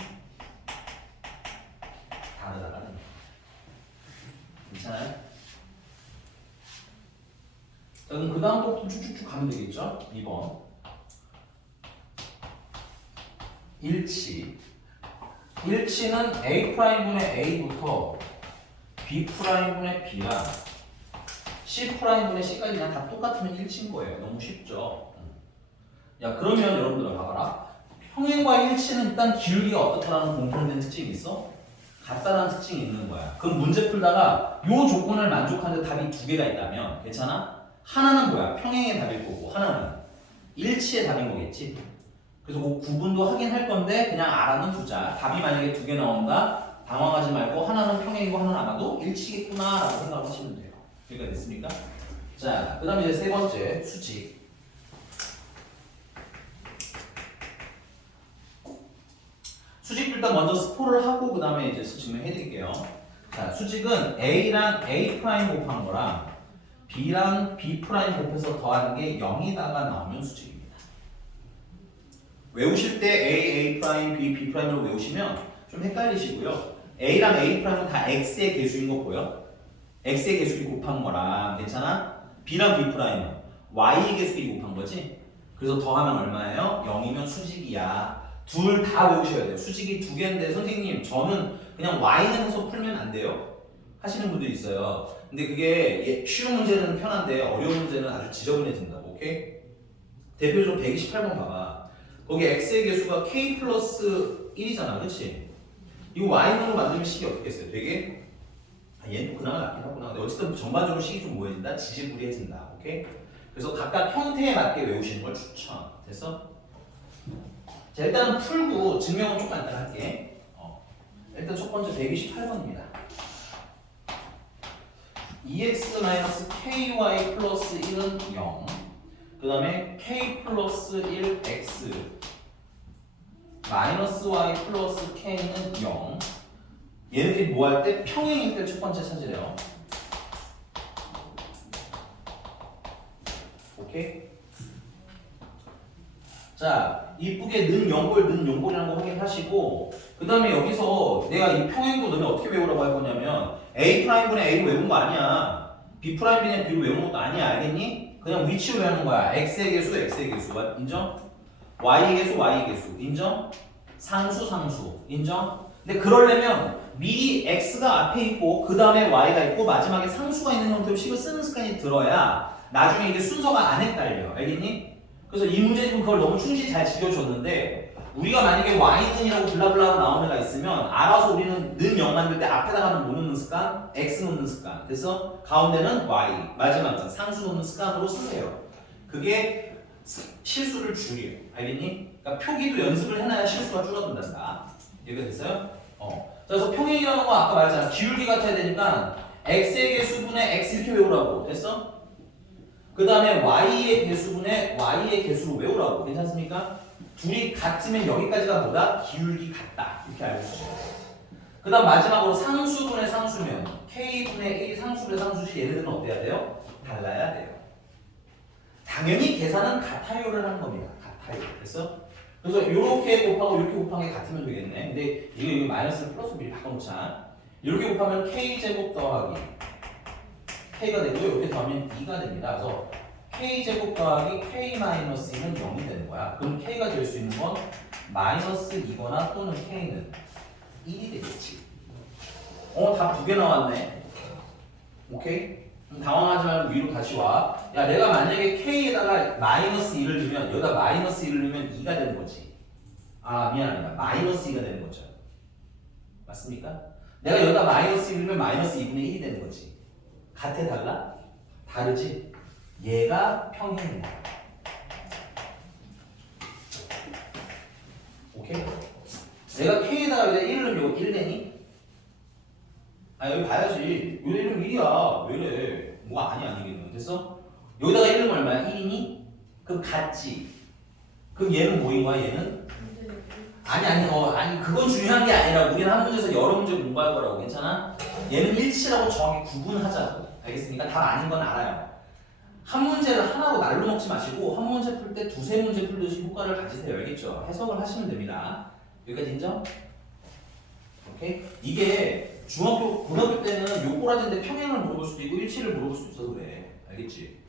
다르다가 되는 거야. 괜찮아요? 자, 그럼 그 다음 것도 쭉쭉쭉 가면 되겠죠? 2번 일치. 일치는 A'분의 A부터 B'분의 B랑 C'분의 C까지 그냥 다 똑같으면 일치인 거예요. 너무 쉽죠? 야, 그러면 여러분들 봐봐라. 평행과 일치는 일단 기울기가 어떻다라는 공통된 특징이 있어? 같다라는 특징이 있는 거야. 그럼 문제 풀다가 요 조건을 만족하는 답이 두 개가 있다면 괜찮아? 하나는 뭐야? 평행의 답일 거고 하나는 일치의 답인 거겠지? 그래서 그 구분도 하긴 할 건데 그냥 알아는 두자. 답이 만약에 두 개 나온다? 당황하지 말고 하나는 평행이고 하나는 아마도 일치겠구나 라고 생각하시면 돼요. 여기가 됐습니까? 자, 그 다음에 이제 세 번째 수직. 수직 일단 먼저 스포를 하고 그 다음에 이제 증명해 드릴게요. 자, 수직은 A랑 A 프라임 곱한 거랑 B랑 B 프라임 곱해서 더하는 게 0이다가 나오면 수직입니다. 외우실 때 A 프라임, B 프라임으로 외우시면 좀 헷갈리시고요. A랑 A 프라임은 다 X의 개수인 거 보여? X의 개수끼리 곱한 거랑 괜찮아? B랑 B 프라임은 Y의 개수끼리 곱한 거지? 그래서 더하면 얼마예요? 0이면 수직이야. 둘 다 외우셔야 돼요. 수직이 두 개인데 선생님 저는 그냥 Y는 해서 풀면 안 돼요? 하시는 분들이 있어요. 근데 그게 쉬운 문제는 편한데 어려운 문제는 아주 지저분해진다고. 오케이? 대표적으로 128번 봐봐. 거기 X의 개수가 K 플러스 1이잖아. 그치? 이거 Y문으로 만들면 식이 어떻게 했어요? 되게 얘는 그나마 낫긴 하구나. 근데 어쨌든 전반적으로 식이 좀 뭐해진다? 지지부리해진다. 오케이? 그래서 각각 형태에 맞게 외우시는 걸 추천. 됐어? 자, 일단은 풀고 증명은 조금 이따 할게. 일단 첫 번째 128번입니다. 2x-ky 플러스 1은 0. 그 다음에 k 플러스 1x 마이너스 y 플러스 k는 0. 얘네들이 뭐 할 때? 평행일 때 첫 번째 찾으래요. 오케이? 자, 이쁘게 는 연골이라는 거 확인하시고, 그 다음에 여기서 내가 이 평행도 너네 어떻게 외우라고 할 거냐면 A'분의 A로 외운 거 아니야. B'분의 B로 외우는 것도 아니야. 알겠니? 그냥 위치로 외우는 거야. X의 개수, X의 개수. 인정? Y의 개수, Y의 개수. 인정? 상수. 인정? 근데 그러려면 미리 X가 앞에 있고 그 다음에 Y가 있고 마지막에 상수가 있는 형태로 식을 쓰는 습관이 들어야 나중에 이게 순서가 안 헷갈려. 알겠니? 그래서 이 문제 지금 그걸 너무 충실히 잘 지켜줬는데 우리가 만약에 Y는이라고 블라블라고 나오는 애가 있으면 알아서 우리는 는 0 만들 때 앞에다가는 뭐 놓는 습관? X 놓는 습관. 그래서 가운데는 Y, 마지막은 상수 놓는 습관으로 쓰세요. 그게 실수를 줄여요. 알겠니? 그러니까 표기도 연습을 해놔야 실수가 줄어든단다. 이해가 됐어요? 그래서 평행이라는 거 아까 말했잖아. 기울기 같아야 되니까 X의 개수분의 X 이렇게 외우라고. 됐어? 그 다음에 Y의 개수분의 Y의 개수로 외우라고. 괜찮습니까? 둘이 같으면 여기까지가 뭐다? 기울기 같다. 이렇게 알고 있어요. 그 다음 마지막으로 상수분의 상수면 K분의 1이 상수분의 상수지 얘네들은 어때야 돼요? 달라야 돼요. 당연히 계산은 같아요를 하는 겁니다. 같아요. 됐어? 그래서 이렇게 곱하고 이렇게 곱한 게 같으면 되겠네. 근데 이거 마이너스를 플러스 미리 바꿔놓자. 이렇게 곱하면 K제곱 더하기 K가 되고요. 이렇게 더하면 2가 됩니다. 그래서 K제곱 더하기 K-2는 0이 되는 거야. 그럼 K가 될 수 있는 건 마이너스 2거나 또는 K는 1이 되겠지. 답 두 개 나왔네. 오케이? 당황하지 말고 위로 다시 와. 야, 내가 만약에 K에다가 마이너스 1을 넣으면 여기다 마이너스 1을 넣으면 2가 되는 거지. 아, 미안합니다. 마이너스 2가 되는 거죠. 맞습니까? 내가 여기다 마이너스 1을 넣으면 마이너스 2분의 1이 되는 거지. 같아 달라? 다르지? 얘가 평행이야. 오케이? 내가 K에다가 여기다 1을 넣으면 이거 1 되니? 아, 여기 봐야지. 여기 1은 1이야. 왜 이래? 뭐가 아니겠네. 됐어? 여기다가 1은 얼마야? 1이니? 그럼 같지? 그럼 얘는 뭐인 거야? 얘는? 아니 그건 중요한 게 아니라 우리는 한 문제에서 여러 문제 공부할 거라고. 괜찮아? 얘는 일치라고 정확히 구분하자고. 알겠습니까? 답 아닌 건 알아요. 한 문제를 하나로 날로 먹지 마시고 한 문제 풀 때 두세 문제 풀듯이 효과를 가지세요. 알겠죠? 해석을 하시면 됩니다. 여기까지 인정? 오케이? 이게 중학교, 고등학교 때는 요 꼬라지인데 평행을 물어볼 수도 있고 일치를 물어볼 수도 있어서 그래. 알겠지?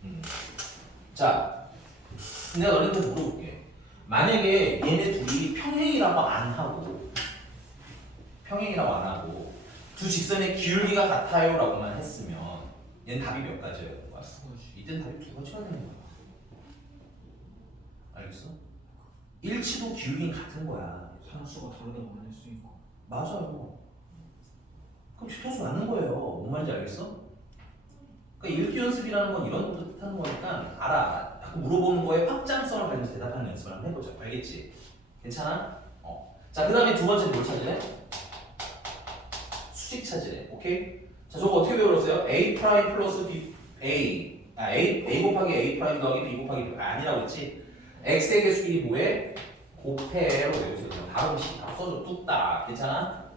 자, 내가 너네한테 물어볼게. 만약에 얘네 둘이 평행이라고 안 하고 두 직선의 기울기가 같아요 라고만 했으면 얘는 답이 몇 가지예요? 이때는 답이 두 가지가 되는 거야. 알겠어? 일치도 기울기는 같은 거야. 상수가 다르다고 할 수 있고. 맞아요. 그럼 뒤통수 맞는 거예요. 뭔 말인지 알겠어? 그러니까 읽기 연습이라는 건 이런 뜻하는 거니까 알아. 자꾸 물어보는 거에 확장성을 가지면서 대답하는 연습을 한번 해보자. 알겠지? 괜찮아? 자, 그 다음에 두 번째 뭘 찾으래? 수직 찾으래. 오케이? 자, 저거 어떻게 배웠어요? A 프라임 플러스 B, A 곱하기 A 프라임 더하기 B 곱하기 B. 아니라고 했지? X의 개수끼리 뭐해? 곱해로 외우세요. 바로 식 다 써줘. 뚝딱. 괜찮아?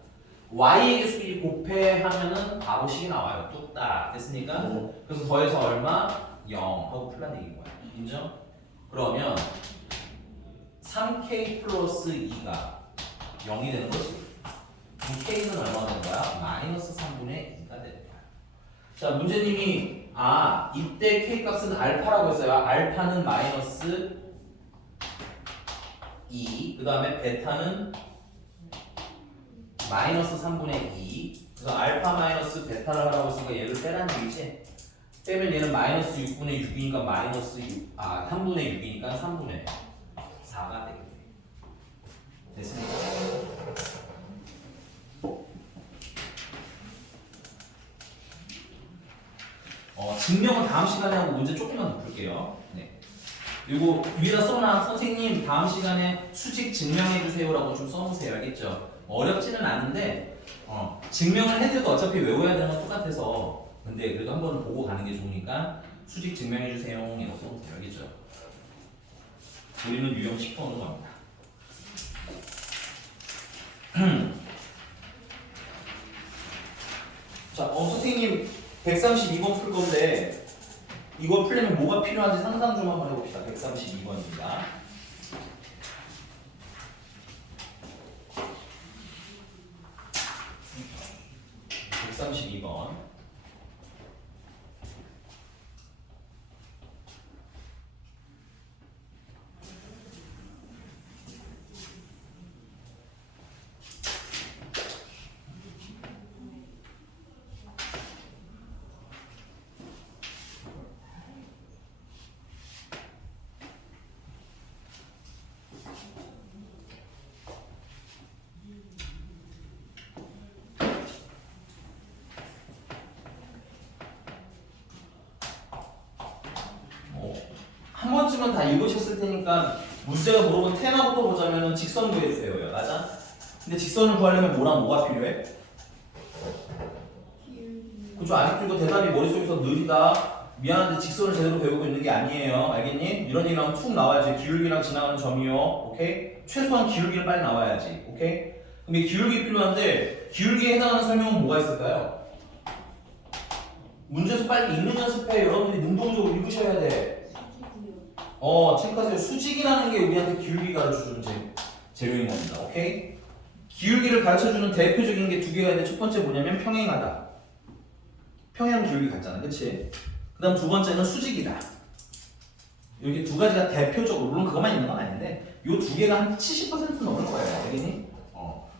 Y의 개수끼리 곱해하면은 바로 식이 나와요. 뚝딱. 됐습니까? 그래서 더해서 얼마? 0 하고 풀란 얘기인 거야. 인정? 그러면 3K 플러스 2가 0이 되는 거지. 그럼 K는 얼마가 되는 거야? 마이너스 3분의 2가 되는 거야. 자, 문제님이 이때 K 값은 알파라고 했어요. 알파는 마이너스 2, 그 다음에 베타는 마이너스 3분의 2. 그래서 알파 마이너스 베타를 하라고 했으니까 얘를 빼라는 얘기지. 빼면 얘는 마이너스 6분의 6이니까 마이너스 3분의 6이니까 3분의 4가 되겠네. 됐습니까? 증명은 다음 시간에 하고 문제 조금만 더 풀게요. 네. 그리고 위에다 써놔. 선생님 다음 시간에 수직 증명해 주세요라고 좀 써놓으세요. 알겠죠? 어렵지는 않은데 증명을 해드려도 어차피 외워야 되는 건 똑같아서 근데 그래도 한 번은 보고 가는 게 좋으니까 수직 증명해 주세요. 이렇게 써도 돼요. 알겠죠? 우리는 유형 10번으로 갑니다. 자, 선생님 132번 풀 건데 이거 풀려면 뭐가 필요한지 상상 좀 한번 해봅시다. 132번입니다. 132번. 한 번쯤은 다 읽으셨을 테니까 문제가 물어본 테마부터 보자면 직선 구해주세요. 맞아? 근데 직선을 구하려면 뭐랑 뭐가 필요해? 기울기. 그죠? 아직도 이거 대답이 머릿속에서 느리다. 미안한데 직선을 제대로 배우고 있는 게 아니에요. 알겠니? 이런 얘기 나오면 툭 나와야지. 기울기랑 지나가는 점이요. 오케이? 최소한 기울기는 빨리 나와야지. 오케이? 근데 기울기 필요한데 기울기에 해당하는 설명은 뭐가 있을까요? 문제에서 빨리 읽는 연습해. 여러분들이 능동적으로 읽으셔야 돼. 수직이요. 체크하세요. 수직이라는 게 우리한테 기울기 가르쳐주는 재료인 겁니다. 오케이? 기울기를 가르쳐주는 대표적인 게 두 개가 있는데 첫 번째 뭐냐면 평행하다. 평행 기울기 같잖아. 그치? 그 다음 두 번째는 수직이다. 여기 두 가지가 대표적으로, 물론 그것만 있는 건 아닌데 이 두 개가 한 70% 넘을 거예요. 알겠니?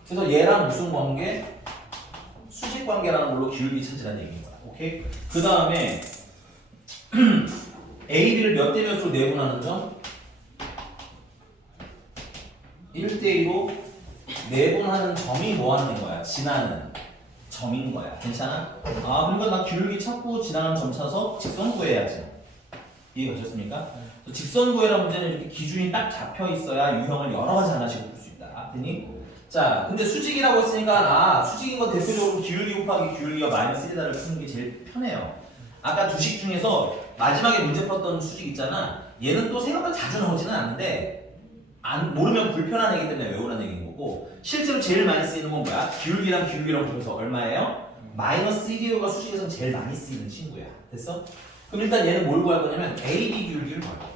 그래서 얘랑 무슨 관계? 수직 관계라는 걸로 기울기 찾으라는 얘기인 거야. 오케이? 그 다음에 A, B를 몇 대 몇으로 내분하는 점? 1대2로 내분하는 점이 뭐 하는 거야? 지나는 점인 거야. 괜찮아? 그러니까 나 기울기 찾고 지나는 점 찾아서 직선 구해야지. 이해가셨습니까? 직선 구해라 문제는 이렇게 기준이 딱 잡혀 있어야 유형을 여러 가지 하나씩 볼 수 있다. 됐니? 자, 근데 수직이라고 했으니까 수직인 건 대표적으로 기울기 곱하기 기울기가 마이너스 1이다를 푸는 게 제일 편해요. 아까 두 식 중에서 마지막에 문제 풀었던 수직 있잖아. 얘는 또 생각보다 자주 나오지는 않는데 모르면 불편한 얘기 때문에 외우라는 얘기인 거고, 실제로 제일 많이 쓰이는 건 뭐야? 기울기랑 기울기랑 중에서 얼마예요? 마이너스 1이요가 수식에서 제일 많이 쓰이는 친구야. 됐어? 그럼 일단 얘는 뭘 구할 거냐면 AB 기울기를 구할 거야.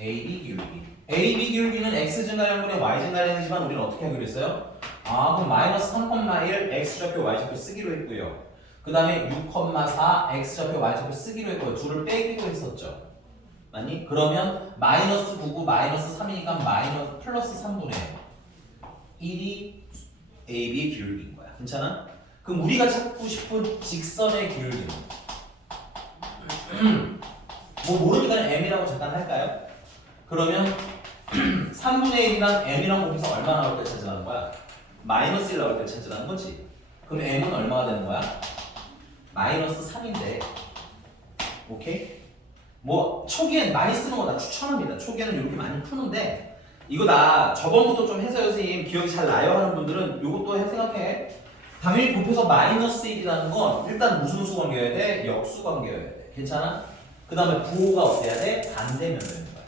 AB 기울기. AB 기울기는 x 증가량분의 y 증가량이지만 우리는 어떻게 하기로 했어요? 그럼 마이너스 3,1 x좌표 y좌표 쓰기로 했고요. 그 다음에 6,4 x좌표 y좌표 쓰기로 했고요. 둘을 빼기로 했었죠. 맞니? 그러면 마이너스 99 마이너스 3이니까 마이너스 플러스 3분의 1이 AB의 기울기인 거야. 괜찮아? 그럼 우리가 찾고 싶은 직선의 기울기는 뭐 모르니까 M이라고 잠깐 할까요? 그러면 3분의 1이랑 M이랑 곱해서 얼마 나올 때 찾으라는 거야? 마이너스 1 나올 때 찾으라는 거지. 그럼 M은 얼마가 되는 거야? 마이너스 3인데 오케이? 뭐 초기엔 많이 쓰는 거 나 추천합니다. 초기에는 이렇게 많이 푸는데 이거 나 저번부터 좀 해서 선생님 기억이 잘 나요 하는 분들은 이것도 생각해. 당연히 곱해서 마이너스 1이라는 건 일단 무슨 수 관계여야 돼? 역수 관계여야 돼. 괜찮아? 그 다음에 부호가 어때야 돼? 반대면을 되는 거야.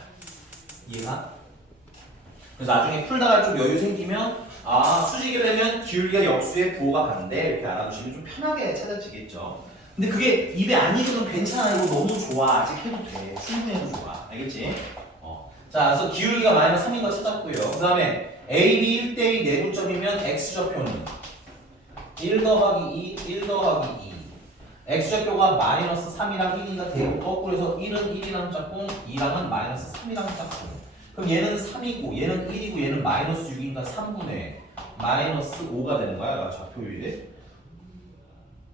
이해가? 그래서 나중에 풀다가 좀 여유 생기면 수직이 되면 기울기가 역수의 부호가 반대 이렇게 알아두시면 좀 편하게 찾아지겠죠. 근데 그게 입에 안 익으면 괜찮아. 이거 너무 좋아. 아직 해도 돼. 충분히 해도 좋아. 알겠지? 자, 그래서 기울기가 마이너스 3인 거 찾았고요. 그 다음에 AB 1대2 내부점이면 X좌표는 1 더하기 2, 1 더하기 2. X좌표가 마이너스 3이랑 1이니까 대입 거꾸로 해서 1은 1이랑 짝꿍, 2랑은 마이너스 3이랑 짝꿍. 그럼 얘는 3이고 얘는 1이고 얘는 마이너스 6이니까 3분의 마이너스 5가 되는 거야. 좌표율에.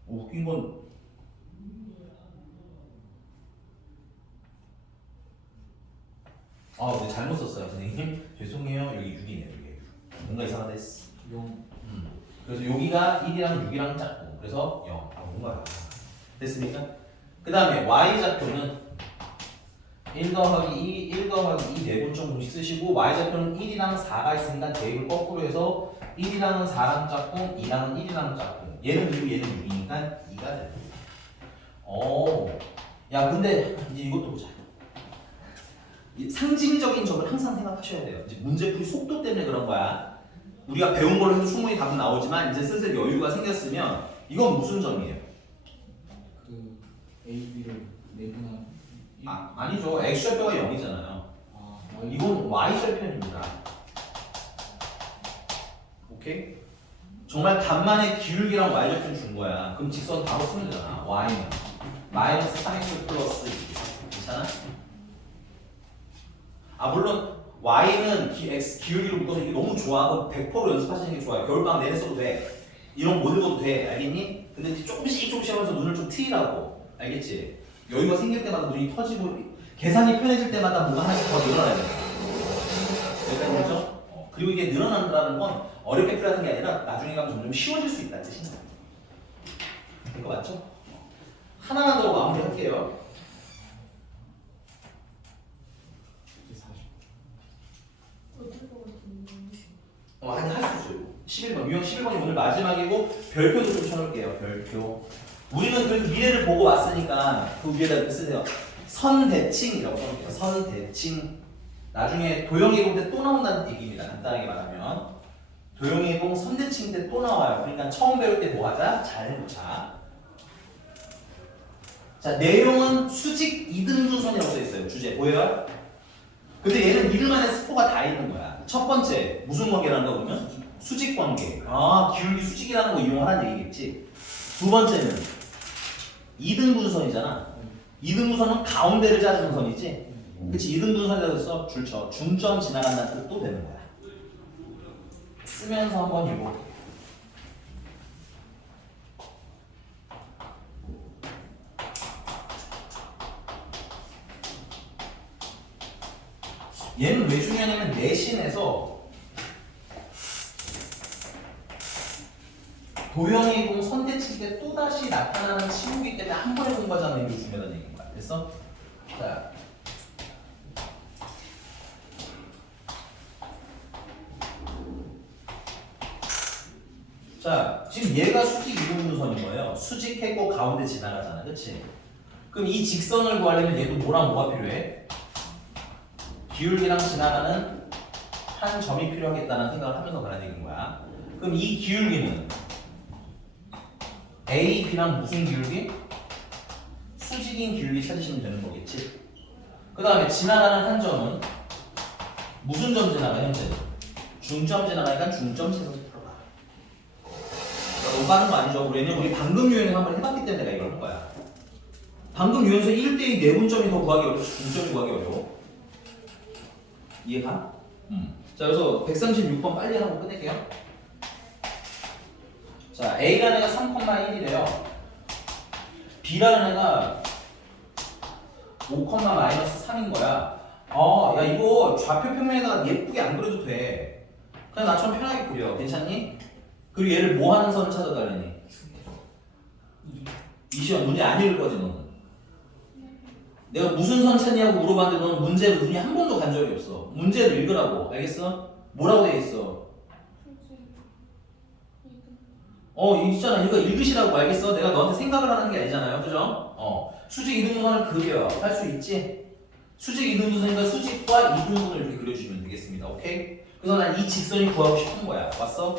웃긴 건 네, 잘못 썼어요 선생님. 죄송해요. 여기 6이네요. 여기 뭔가 이상하다 했어. 0. 그래서 여기가 1이랑 6이랑 짝꿍. 그래서 0. 뭔가 됐습니까? 그 다음에 y좌표는 1 더하기 2, 1 더하기 2 내분점 공식 쓰시고 y좌표는 1이랑 4가 있으니까 대입을 거꾸로 해서 1이랑은 4랑 짝꿍, 2랑은 1이랑 짝꿍. 얘는 2고 얘는 6이니까 2가 돼. 야 근데 이제 이것도 보자. 이 상징적인 점을 항상 생각하셔야 돼요. 이제 문제풀이 속도 때문에 그런 거야. 우리가 배운 걸로 해도 충분히 답은 나오지만 이제 슬슬 여유가 생겼으면 이건 무슨 점이에요? 그 A, B를 내분한 아니죠. X절표가 0이잖아요. 이건 Y절편입니다. 오케이? 정말 간만에 기울기랑 Y절편 준 거야. 그럼 직선 바로 쓰면 되잖아. Y는 마이너스 3X 플러스 2. 괜찮아? 물론 Y는 X 기울기로 묶어서 이게 너무 좋아. 그럼 100% 연습하시는 게 좋아요. 겨울방학 내내 써도 돼. 이런 거 못 읽어도 돼. 알겠니? 근데 이제 조금씩 하면서 눈을 좀 트이라고. 알겠지? 여유가 생길 때마다 눈이 터지고 계산이 편해질 때마다 뭔가 하나씩 더 늘어나야 돼. 여기까지 그렇죠? 그리고 이게 늘어난다는 건 어렵게 풀하는 게 아니라 나중에 가면 점점 쉬워질 수 있다는 뜻입니다. 이거 맞죠? 하나만 더 마무리할게요. 이제 40. 어떨 것 같은데. 아니 할 수 있어요. 11번 유형 11번이 오늘 마지막이고 별표도 좀 쳐놓을게요. 별표. 우리는 그래도 미래를 보고 왔으니까 그 위에다 이렇게 쓰세요. 선대칭이라고 써놓을게요. 선대칭. 나중에 도형이공 때 또 나온다는 얘기입니다. 간단하게 말하면 도형이공 선대칭 때 또 나와요. 그러니까 처음 배울 때 뭐 하자? 잘 해보자. 자, 내용은 수직 이등분선이라고 써있어요. 주제 보여요? 근데 얘는 이름안에 스포가 다 있는 거야. 첫 번째 무슨 관계라는 거 그러면? 수직 관계. 기울기 수직이라는 거 이용하라는 얘기겠지. 두 번째는 이등분선이잖아. 이등분선은 가운데를 자르는 선이지. 그치? 이등분선이라고 써 줄쳐. 중점 지나간다는 뜻도 되는 거야. 쓰면서 한번 읽어. 얘는 왜 중요하냐면 내신에서 도형이공 선대칭 때 또다시 나타나는 친구이기 때문에 한 번에 공부하자는 의미가 중요하다는 얘기인 거야. 됐어? 자, 지금 얘가 수직 이등분선인 거예요. 수직했고 가운데 지나가잖아. 그치? 그럼 이 직선을 구하려면 얘도 뭐랑 뭐가 필요해? 기울기랑 지나가는 한 점이 필요하겠다는 생각을 하면서 가는 얘기인 거야. 그럼 이 기울기는 A, B랑 무슨 기울기? 수직인 기울기 찾으시면 되는 거겠지. 그 다음에 지나가는 한 점은 무슨 점 지나가 현재? 중점 지나가니까 중점 찾아서 풀어봐. 너무 빠른 거 아니죠? 왜냐면 우리 방금 유형에서 한번 해봤기 때문에 내가 이걸 한 거야. 방금 유형에서 1대2 내분점이 더 구하기 어려워, 중점이 구하기 어려워. 이해가? 자, 그래서 136번 빨리 하고 끝낼게요. 자, A라는 애가 3,1이래요. B라는 애가 5,-3인 거야. 야, 이거 좌표 평면에다가 예쁘게 안 그려도 돼. 그냥 나처럼 편하게 그려. 괜찮니? 그리고 얘를 뭐 하는 선 찾아달라니? 이 시간 문제 안 읽을 거지, 너는? 내가 무슨 선 찾냐고 물어봤는데 너는 문제를 눈이 한 번도 간 적이 없어. 문제를 읽으라고. 알겠어? 뭐라고 돼 있어? 있잖아. 이거 읽으시라고. 알겠어? 내가 너한테 생각을 하는 게 아니잖아요. 그죠? 수직 이등분선을 그려. 할 수 있지? 수직 이등분선이니까 수직과 이등분을 이렇게 그려주시면 되겠습니다. 오케이? 그래서 난 이 직선이 구하고 싶은 거야. 왔어?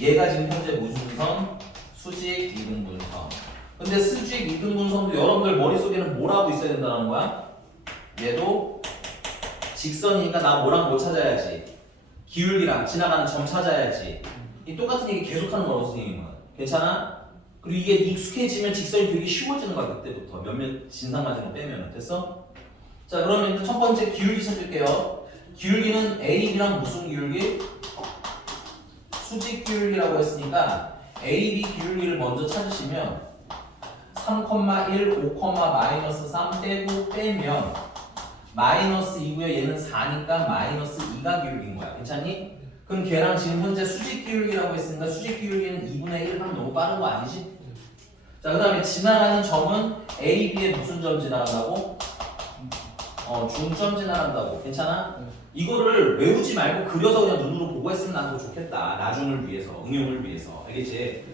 얘가 지금 현재 무슨 선? 수직 이등분선. 근데 수직 이등분선도 여러분들 머릿속에는 뭐라고 있어야 된다는 거야? 얘도 직선이니까 나 뭐랑 뭐 찾아야지? 기울기랑 지나가는 점 찾아야지. 이 똑같은 얘기 계속하는 거라고 선생님은. 괜찮아? 그리고 이게 익숙해지면 직선이 되게 쉬워지는 거야. 그때부터 몇몇 진상 같은 거 빼면. 됐어? 자, 그러면 일단 첫 번째 기울기 찾을게요. 기울기는 AB랑 무슨 기울기? 수직 기울기라고 했으니까 AB 기울기를 먼저 찾으시면 3,1, 5,-3 떼고 빼면 마이너스 2고요. 얘는 4니까 마이너스 2가 기울기인 거야. 괜찮니? 그럼 걔랑 지금 현재 수직 기울기라고 했으니까 수직 기울기는 2분의 1 하면 너무 빠른 거 아니지? 자, 그 다음에 지나가는 점은 A, B에 무슨 점 지나간다고? 중점 지나간다고. 괜찮아? 이거를 외우지 말고 그려서 그냥 눈으로 보고 했으면 난 더 좋겠다. 나중을 위해서, 응용을 위해서. 알겠지?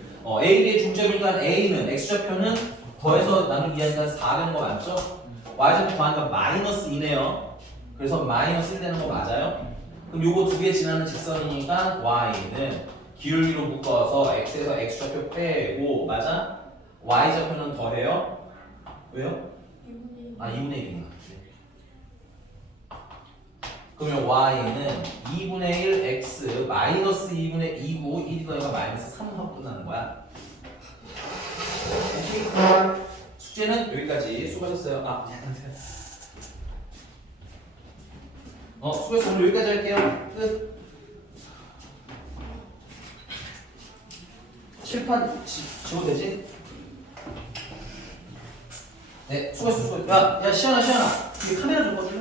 A, B의 중점이니까 A는 X좌표는 더해서 나누기 하니까 4 되는 거 맞죠? Y좌표 더하니까 마이너스 2네요. 그래서 마이너스 1 되는 거 맞아요? 그럼 요거 두 개 지나는 직선이니까 Y는 기울기로 묶어서 X에서 X좌표 빼고 맞아? Y좌표는 더해요? 왜요? 2분의 1인가? 그러면 Y는 2분의 1 X 마이너스 2분의 2고 1이 더해가 마이너스 3 하고 끝나는 거야. 오케이? 숙제는 여기까지. 수고하셨어요. 수고했어. 오늘 여기까지 할게요. 끝. 칠판 지워도 되지? 네, 수고했어. 야, 시연아. 이게 카메라 좀 꺼줄래?